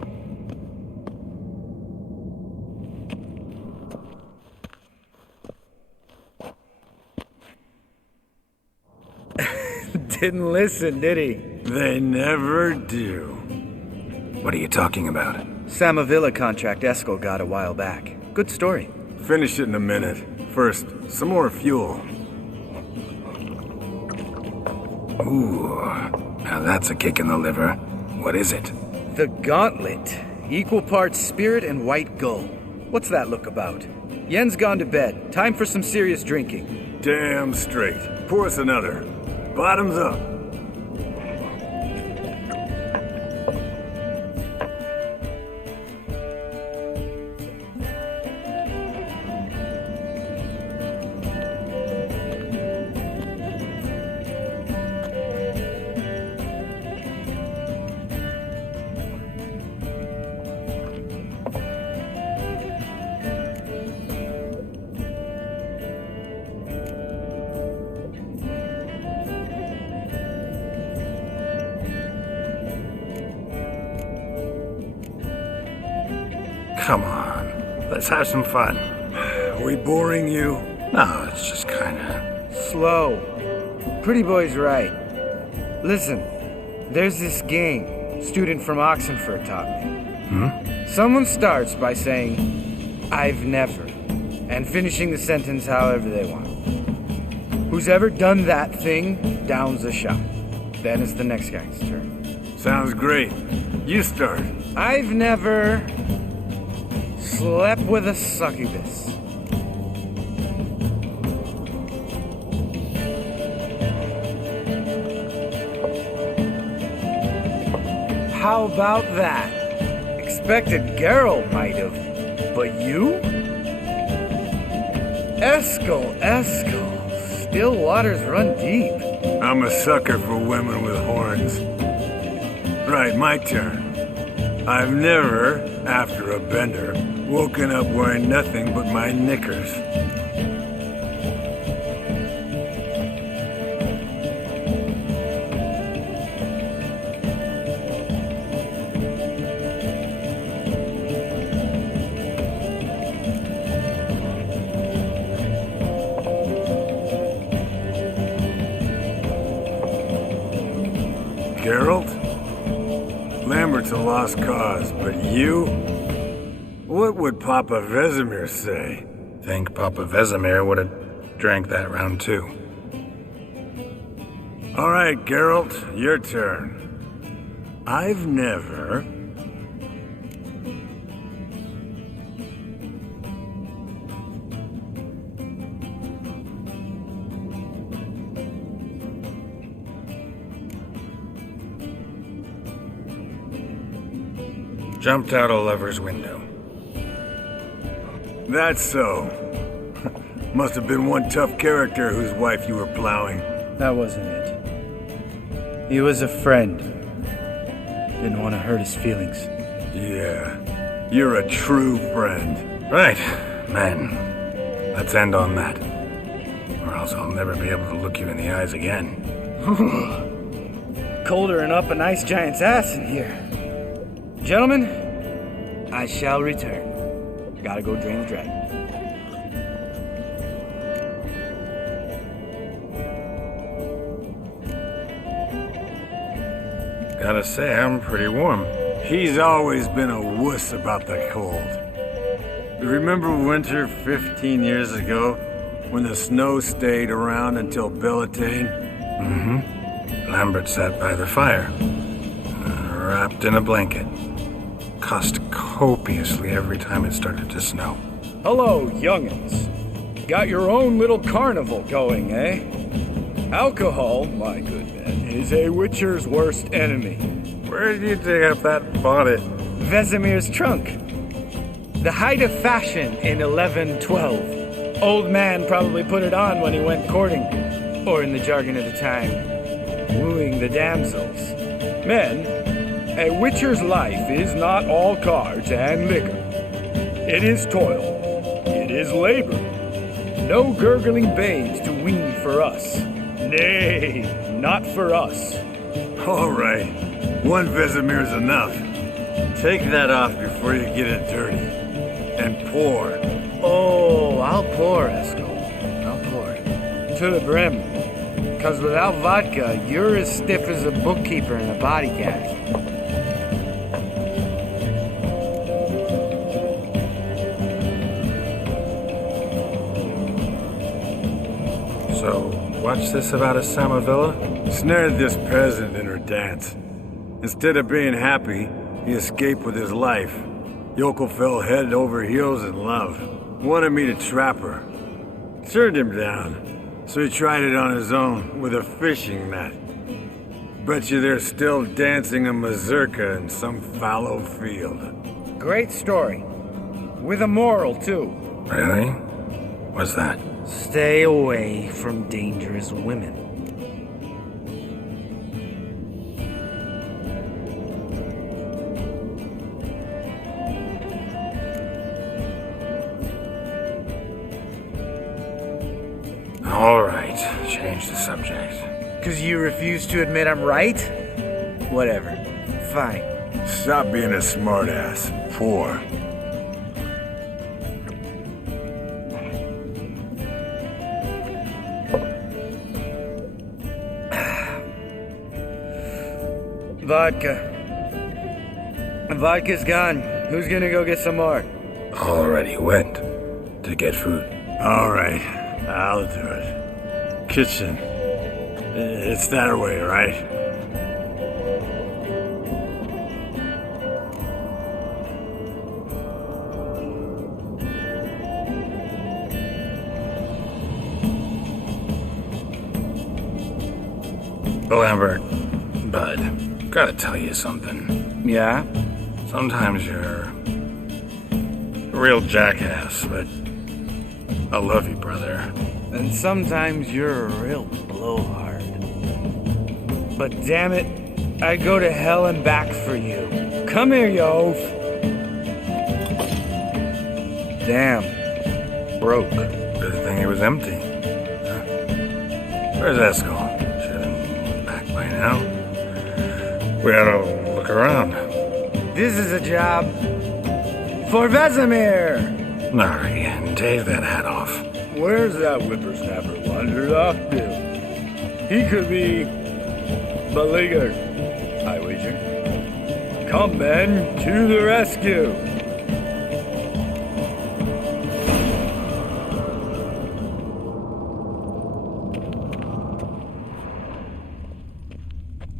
Didn't listen, did he? They never do. What are you talking about? Samavilla contract Eskel got a while back. Good story. Finish it in a minute. First, some more fuel. Ooh, now that's a kick in the liver. What is it? The Gauntlet. Equal parts spirit and white gull. What's that look about? Yen's gone to bed. Time for some serious drinking. Damn straight. Pour us another. Bottoms up. Come on, let's have some fun. Are we boring you? No, it's just kinda... Slow. Pretty boy's right. Listen, there's this game student from Oxenford taught me. Someone starts by saying, "I've never," and finishing the sentence however they want. Who's ever done that thing downs a shot. Then it's the next guy's turn. Sounds great. You start. I've never slept with a succubus. How about that? Expected Geralt might have, but you? Eskel. Still waters run deep. I'm a sucker for women with horns. Right, my turn. I've never, after a bender, woken up wearing nothing but my knickers. Geralt? Lambert's a lost cause, but you? What would Papa Vesemir say? Think Papa Vesemir would have drank that round too. All right, Geralt, your turn. I've never... Jumped out a lover's window. That's so. Must have been one tough character whose wife you were plowing. That wasn't it. He was a friend. Didn't want to hurt his feelings. Yeah, you're a true friend. Right, man. Let's end on that. Or else I'll never be able to look you in the eyes again. Colder and up an ice giant's ass in here. Gentlemen, I shall return. Gotta go drain the dragon. Gotta say, I'm pretty warm. He's always been a wuss about the cold. Remember winter 15 years ago, when the snow stayed around until Bellatane? Mm-hmm. Lambert sat by the fire, wrapped in a blanket. Cussed copiously every time it started to snow. Hello, young'uns. Got your own little carnival going, eh? Alcohol, my good man, is a witcher's worst enemy. Where did you dig up that bonnet? Vesemir's trunk. The height of fashion in 1112. Old man probably put it on when he went courting, or in the jargon of the time, wooing the damsels. Men, a witcher's life is not all cards and liquor. It is toil. It is labor. No gurgling babes to wean for us. Nay, not for us. All right, one Vesemir's enough. Take that off before you get it dirty. And pour. Oh, I'll pour, Eskel. I'll pour. To the brim. 'Cause without vodka, you're as stiff as a bookkeeper in a body cast. So, what's this about a Samavilla? Snared this peasant in her dance. Instead of being happy, he escaped with his life. Yokel fell head over heels in love. Wanted me to trap her. Turned him down, so he tried it on his own with a fishing net. Bet you they're still dancing a mazurka in some fallow field. Great story. With a moral, too. Really? What's that? Stay away from dangerous women. All right, change the subject. 'Cause you refuse to admit I'm right? Whatever. Fine. Stop being a smartass. Pour. Vodka. Vodka's gone. Who's gonna go get some more? Already went to get food. All right, I'll do it. Kitchen. It's that way, right? Lambert, bud, gotta tell you something. Yeah? Sometimes you're a real jackass, but I love you, brother. And sometimes you're a real blowhard. But damn it, I'd go to hell and back for you. Come here, you oaf. Damn. Broke. Good thing it was empty. Huh? Where's Eskel? Should have been back by now. We ought to look around. This is a job for Vesemir. Not again. Take that hat off. Where's that whippersnapper wandered off to? He could be beleaguered, I wager. Come, men, to the rescue!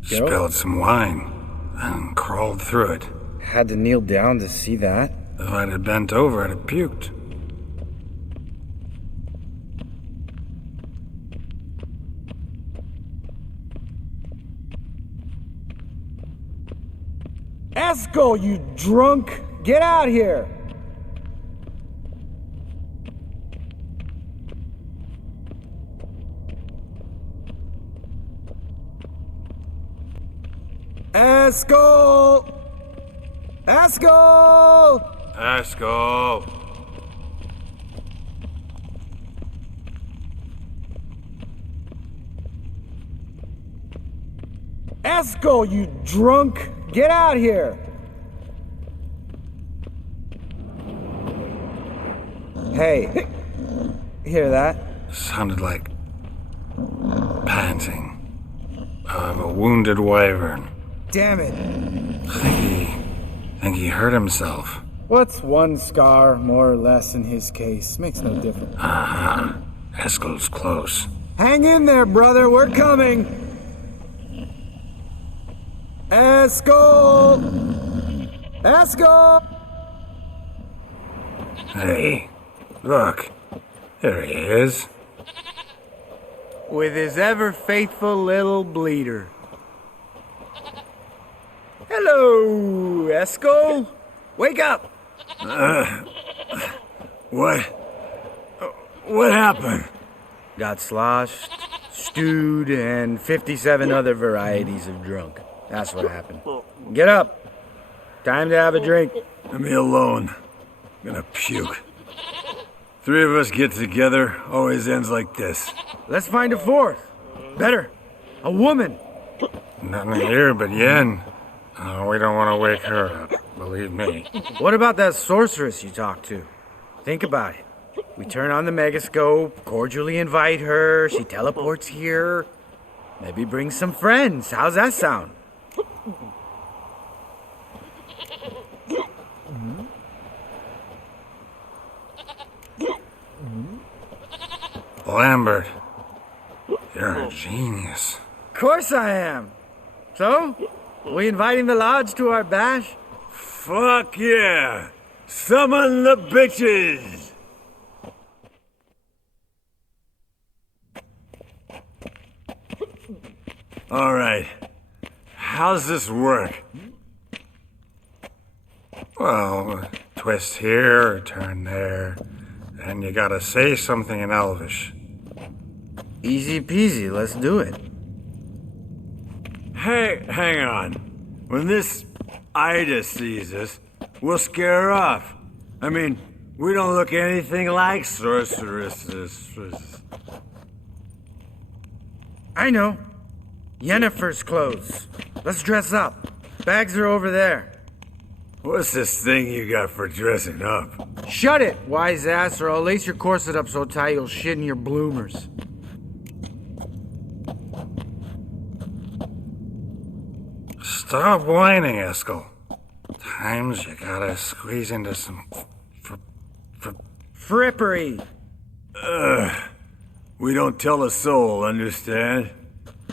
Spilled some wine and crawled through it. Had to kneel down to see that. If I'd have bent over, I'd have puked. Eskel, you drunk! Get out here! Eskel! Eskel! Eskel! Eskel, you drunk! Get out here! Hey, hear that? Sounded like panting of a wounded wyvern. Damn it. Think he hurt himself. What's one scar, more or less, in his case? Makes no difference. Eskel's close. Hang in there, brother. We're coming. Eskel! Eskel! Hey, look. There he is. With his ever-faithful little bleeder. Hello, Eskel. Wake up. What happened? Got sloshed, stewed, and 57 other varieties of drunk. That's what happened. Get up. Time to have a drink. Leave me alone. I'm gonna puke. Three of us get together, always ends like this. Let's find a fourth. Better. A woman. Nothing here but Yen. We don't want to wake her up, believe me. What about that sorceress you talked to? Think about it. We turn on the megascope, cordially invite her, she teleports here. Maybe bring some friends. How's that sound? Lambert, you're a genius. Of course I am. So, we inviting the lodge to our bash? Fuck yeah! Summon the bitches! Alright. How's this work? Well, twist here or turn there, and you gotta say something in Elvish. Easy peasy, let's do it. Hey, hang on. When this Ida sees us, we'll scare her off. I mean, we don't look anything like sorceresses. I know. Yennefer's clothes. Let's dress up. Bags are over there. What's this thing you got for dressing up? Shut it, wise ass, or I'll lace your corset up so tight you'll shit in your bloomers. Stop whining, Eskel. Times you gotta squeeze into some Frippery! We don't tell a soul, understand?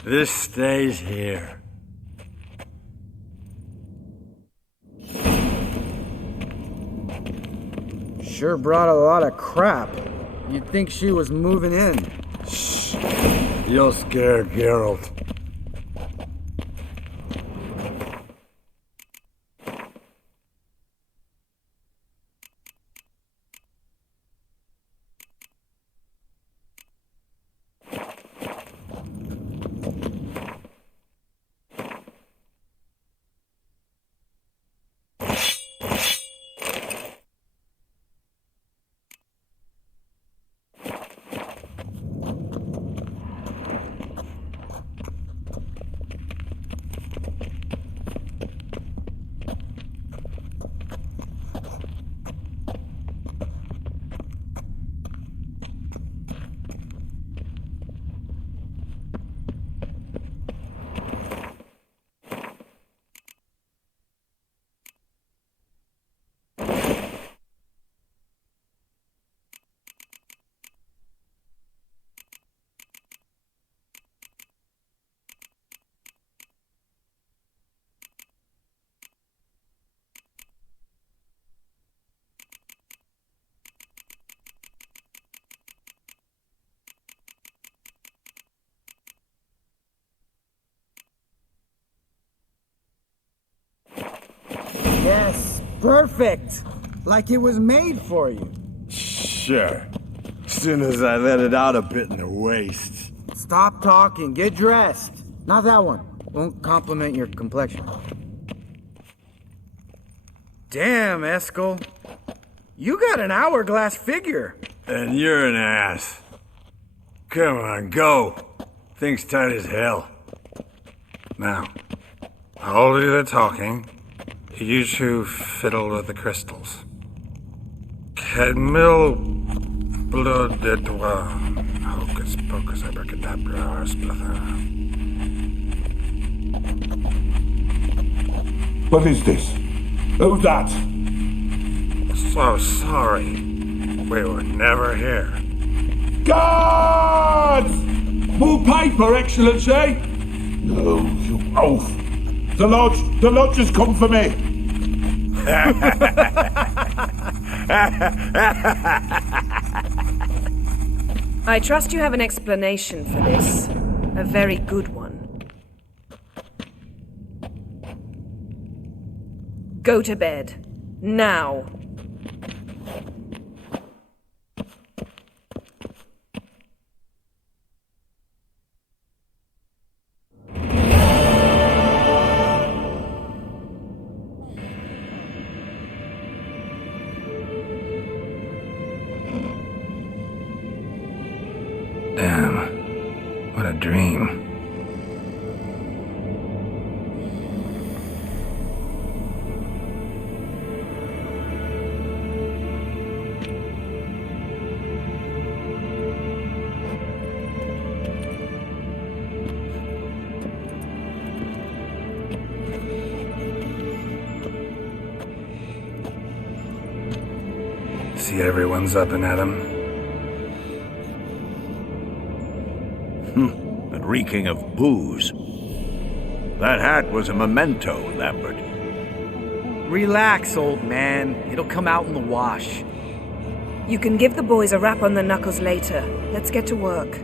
This stays here. Sure brought a lot of crap. You'd think she was moving in. Shh. You'll scare Geralt. Yes, perfect! Like it was made for you. Sure. Soon as I let it out a bit in the waist. Stop talking, get dressed. Not that one. Won't compliment your complexion. Damn, Eskel. You got an hourglass figure. And you're an ass. Come on, go. Thing's tight as hell. Now, I'll do the talking. You two fiddle with the crystals. Cadmil blood de doigt. Hocus pocus abracadabra splather. What is this? Who's that? So sorry. We were never here. Guards! More paper, Excellency! No, you oaf! The lodge has come for me! I trust you have an explanation for this. A very good one. Go to bed. Now. Damn. What a dream. See everyone's up and at 'em. And reeking of booze. That hat was a memento, Lambert. Relax, old man. It'll come out in the wash. You can give the boys a rap on the knuckles later. Let's get to work.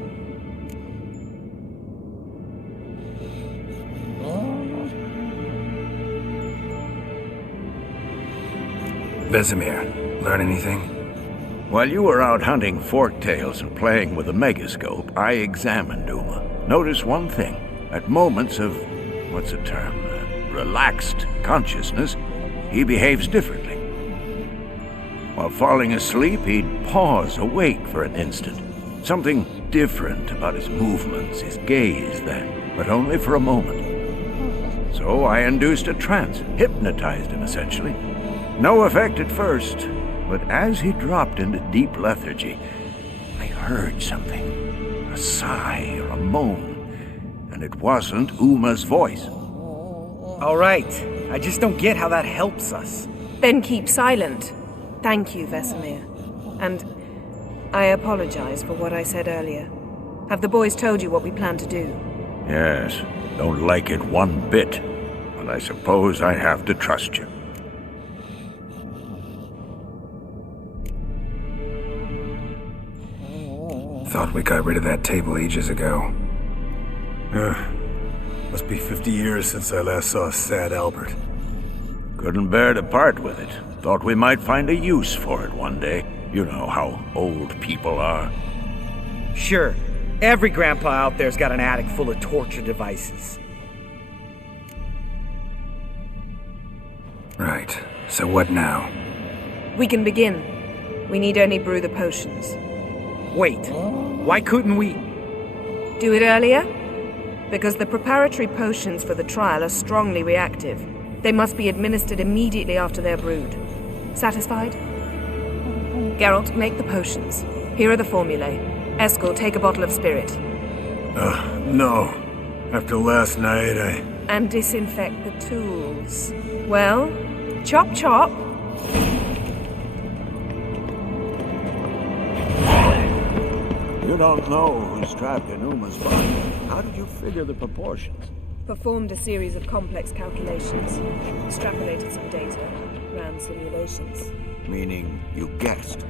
Vesemir, learn anything? While you were out hunting forktails and playing with a megascope, I examined Uma. Notice one thing. At moments of, what's the term, relaxed consciousness, he behaves differently. While falling asleep, he'd pause awake for an instant. Something different about his movements, his gaze then, but only for a moment. So I induced a trance, hypnotized him essentially. No effect at first, but as he dropped into deep lethargy, I heard something. A sigh or a moan, and it wasn't Uma's voice. All right. I just don't get how that helps us. Then keep silent. Thank you, Vesemir. And I apologize for what I said earlier. Have the boys told you what we plan to do? Yes. Don't like it one bit. But I suppose I have to trust you. Thought we got rid of that table ages ago. Must be 50 years since I last saw sad Albert. Couldn't bear to part with it. Thought we might find a use for it one day. You know how old people are. Sure. Every grandpa out there's got an attic full of torture devices. Right. So what now? We can begin. We need only brew the potions. Wait. Why couldn't we... Do it earlier? Because the preparatory potions for the trial are strongly reactive. They must be administered immediately after they're brewed. Satisfied? Geralt, make the potions. Here are the formulae. Eskel, take a bottle of spirit. No. After last night, And disinfect the tools. Well, chop chop. You don't know who's trapped in Uma's body. How did you figure the proportions? Performed a series of complex calculations. Extrapolated some data. Ran simulations. Meaning you guessed.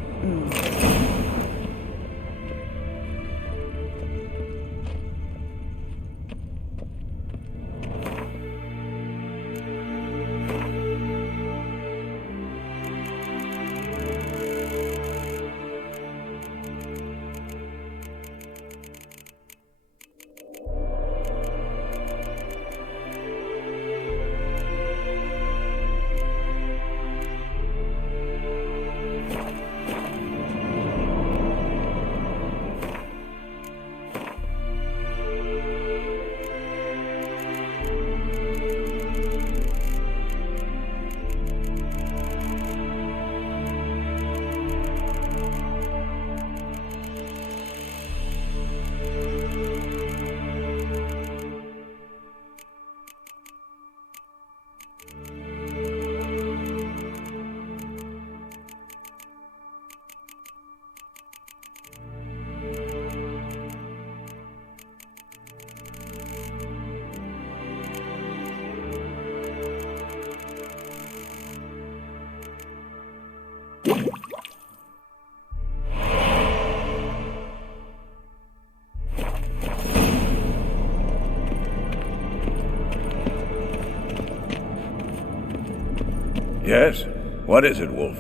Yes? What is it, Wolf?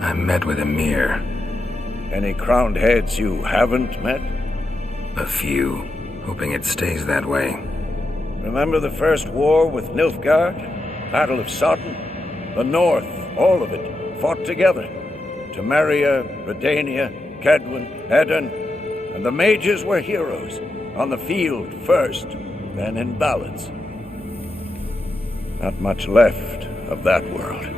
I met with Emir. Any crowned heads you haven't met? A few. Hoping it stays that way. Remember the first war with Nilfgaard? Battle of Sodden? The North, all of it, fought together. Temeria, Redania, Kedwin, Edan, and the mages were heroes. On the field first, then in ballads. Not much left of that world.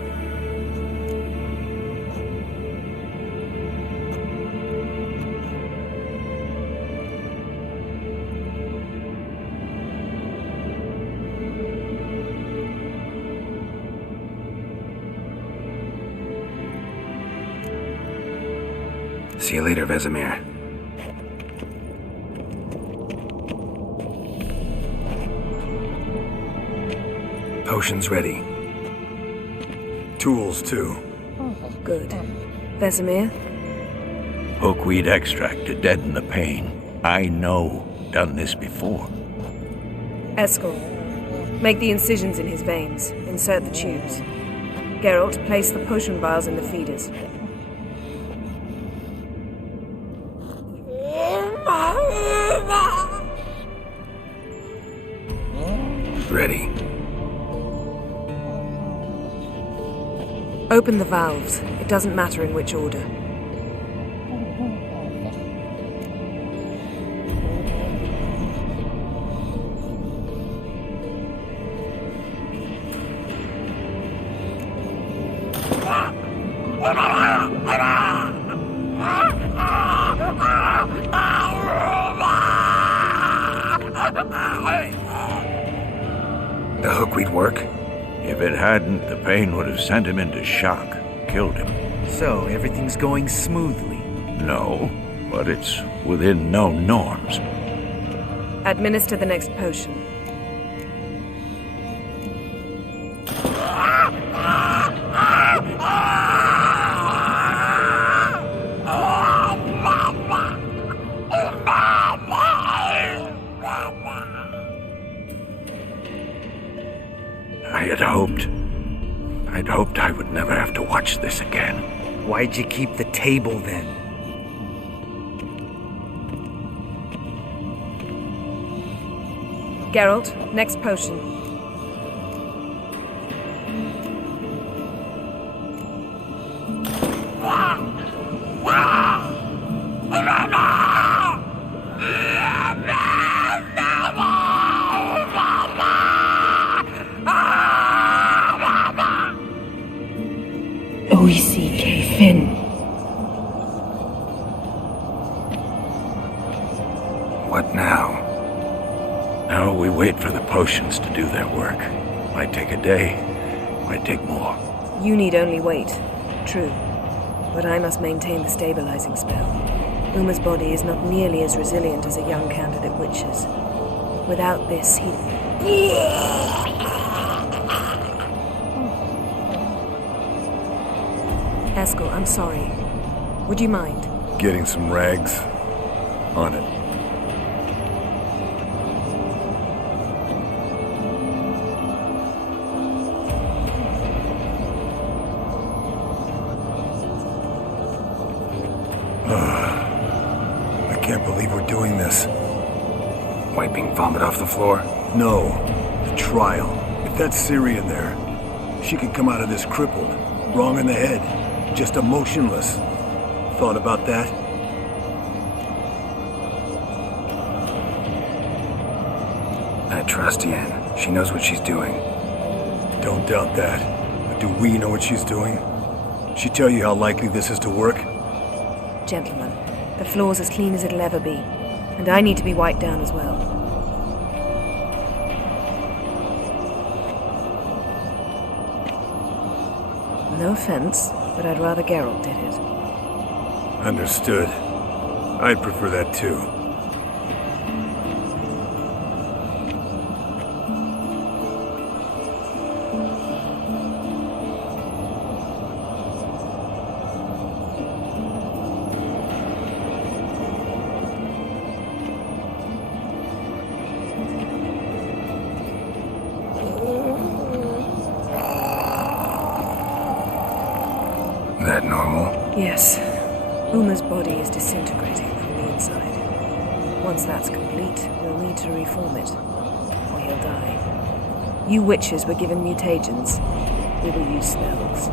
See you later, Vesemir. Potions ready. Tools, too. Good. Vesemir? Hookweed extract to deaden the pain. I know. Done this before. Eskel, make the incisions in his veins. Insert the tubes. Geralt, place the potion vials in the feeders. Ready. Open the valves. It doesn't matter in which order. The hookweed work? If it hadn't, the pain would have sent him into shock, killed him. So, everything's going smoothly? No, but it's within known norms. Administer the next potion. I'd hoped I would never have to watch this again. Why'd you keep the table then? Geralt, next potion. OECK Finn. What now? Now we wait for the potions to do their work. Might take a day, might take more. You need only wait. True. But I must maintain the stabilizing spell. Uma's body is not nearly as resilient as a young candidate witch's. Without this, he... Eskel, I'm sorry. Would you mind? Getting some rags. On it. I can't believe we're doing this. Wiping vomit off the floor? No. The trial. If that's Syrian there, she could come out of this crippled. Wrong in the head. Just emotionless. Thought about that? I trust Yen. She knows what she's doing. Don't doubt that. But do we know what she's doing? She tell you how likely this is to work? Gentlemen, the floor's as clean as it'll ever be. And I need to be wiped down as well. No offense, but I'd rather Geralt did it. Understood. I'd prefer that too. That normal? Yes. Uma's body is disintegrating from the inside. Once that's complete, we'll need to reform it, or he'll die. You witches were given mutagens. We will use spells.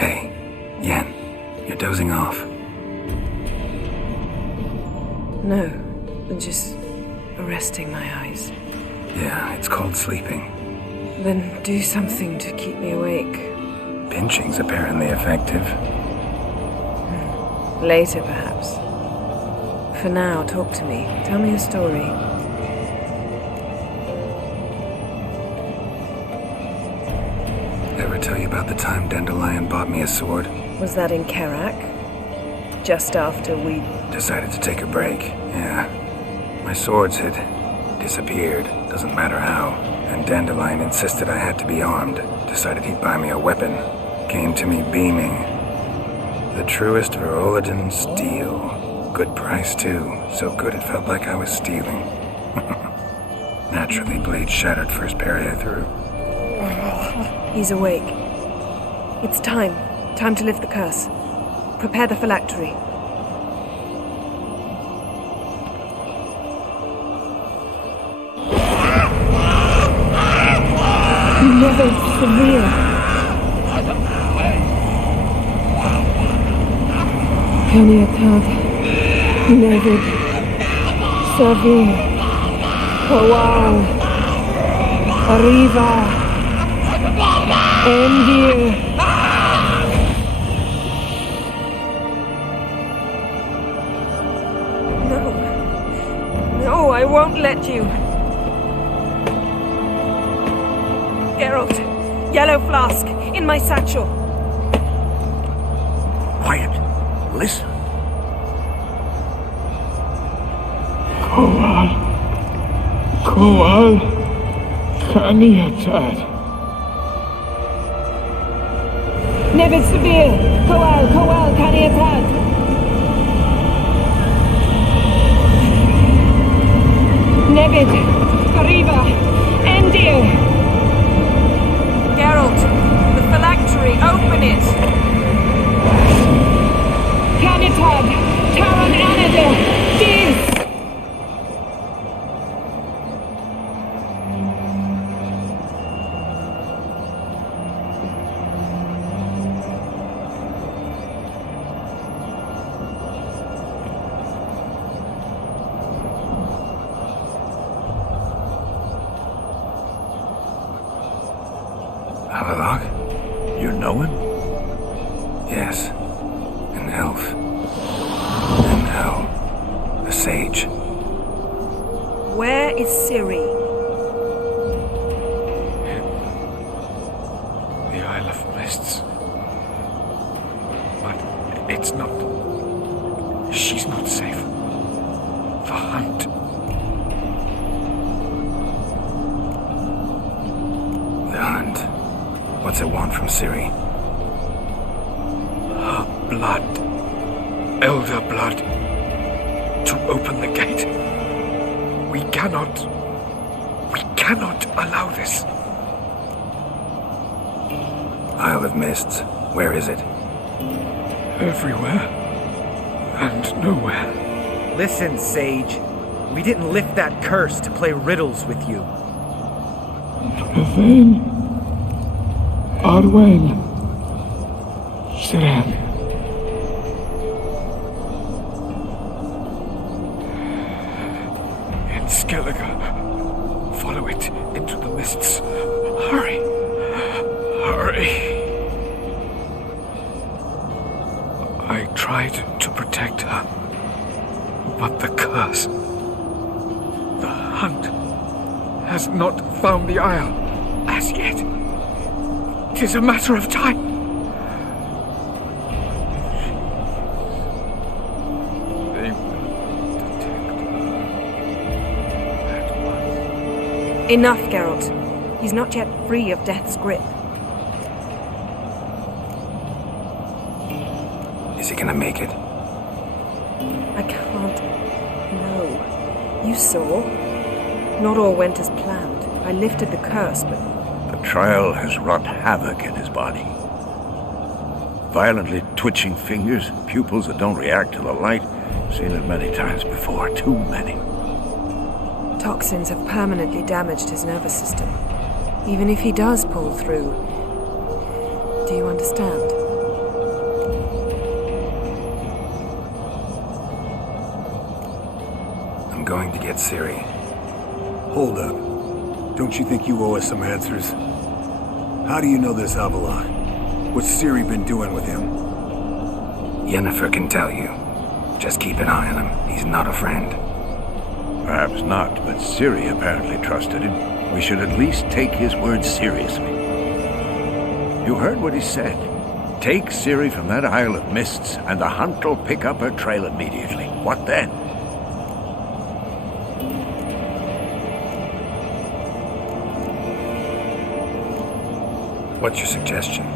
Hey, Yen, you're dozing off. No, just resting my eyes. Yeah, it's called sleeping. Then do something to keep me awake. Pinching's apparently effective. Later, perhaps. For now, talk to me. Tell me a story. Ever tell you about the time Dandelion bought me a sword? Was that in Karak? Just after we... Decided to take a break, yeah. My swords had disappeared, doesn't matter how. And Dandelion insisted I had to be armed. Decided he'd buy me a weapon. Came to me beaming. The truest Verolidan steel. Good price, too. So good it felt like I was stealing. Naturally, blade shattered first parry I threw. He's awake. It's time. Time to lift the curse. Prepare the phylactery. Never severe. Kaniatag, Nevid, Savin, Kawal, Arriva, Endir. won't let you. Geralt, yellow flask, in my satchel. Quiet. Listen. Kowal, Kaniatad. Nevid Severe! Kowal, Kaniatad! Nevid, Arriba, Endir! Geralt, the phylactery, open it! Kanitad, Taran Anada, Diz! Avalok? You know him? Yes. An elf. And now, a sage. Where is Ciri? The Isle of Mists. But it's not... She's not safe. The hunt. The hunt. What's it want from Ciri? Her blood. Elder blood. To open the gate. We cannot allow this. Isle of Mists. Where is it? Everywhere. And nowhere. Listen, Sage. We didn't lift that curse to play riddles with you. Then, Arwen, Siran. In Skellige. Follow it into the mists. Hurry. Hurry. I tried to protect her. But the curse. The hunt has not found the Isle as yet. It is a matter of time. They will detect at once. Enough, Geralt. He's not yet free of death's grip. Is he gonna make it? I can't. No. You saw. Not all went as planned. I lifted the curse, but... The trial has wrought havoc in his body. Violently twitching fingers, pupils that don't react to the light. Seen it many times before, too many. Toxins have permanently damaged his nervous system. Even if he does pull through... Do you understand? I'm going to get Ciri. Hold up. Don't you think you owe us some answers? How do you know this Avalok? What's Ciri been doing with him? Yennefer can tell you. Just keep an eye on him. He's not a friend. Perhaps not, but Ciri apparently trusted him. We should at least take his words seriously. You heard what he said. Take Ciri from that Isle of Mists, and the hunt will pick up her trail immediately. What then? What's your suggestion?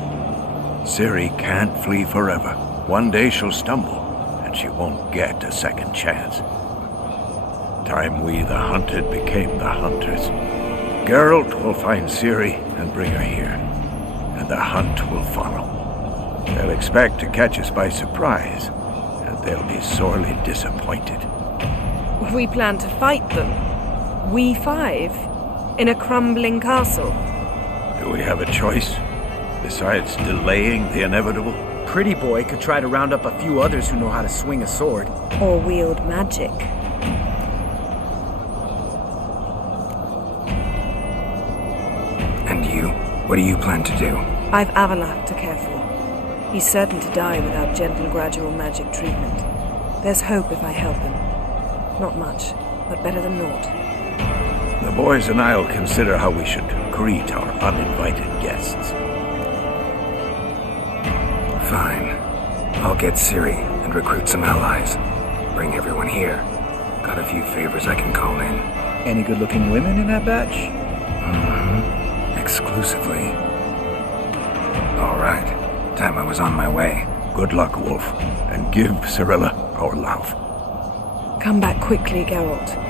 Ciri can't flee forever. One day she'll stumble, and she won't get a second chance. Time we, the hunted, became the hunters. Geralt will find Ciri and bring her here, and the hunt will follow. They'll expect to catch us by surprise, and they'll be sorely disappointed. We plan to fight them. We five? In a crumbling castle? Do we have a choice? Besides delaying the inevitable? Pretty Boy could try to round up a few others who know how to swing a sword. Or wield magic. And you? What do you plan to do? I've Avalok to care for. He's certain to die without gentle, gradual magic treatment. There's hope if I help him. Not much. but better than naught. The boys and I'll consider how we should greet our uninvited guests. Fine. I'll get Ciri and recruit some allies. Bring everyone here. Got a few favors I can call in. Any good-looking women in that batch? Mm-hmm. Exclusively. All right. Time I was on my way. Good luck, Wolf, and give Cirilla our love. Come back quickly, Geralt.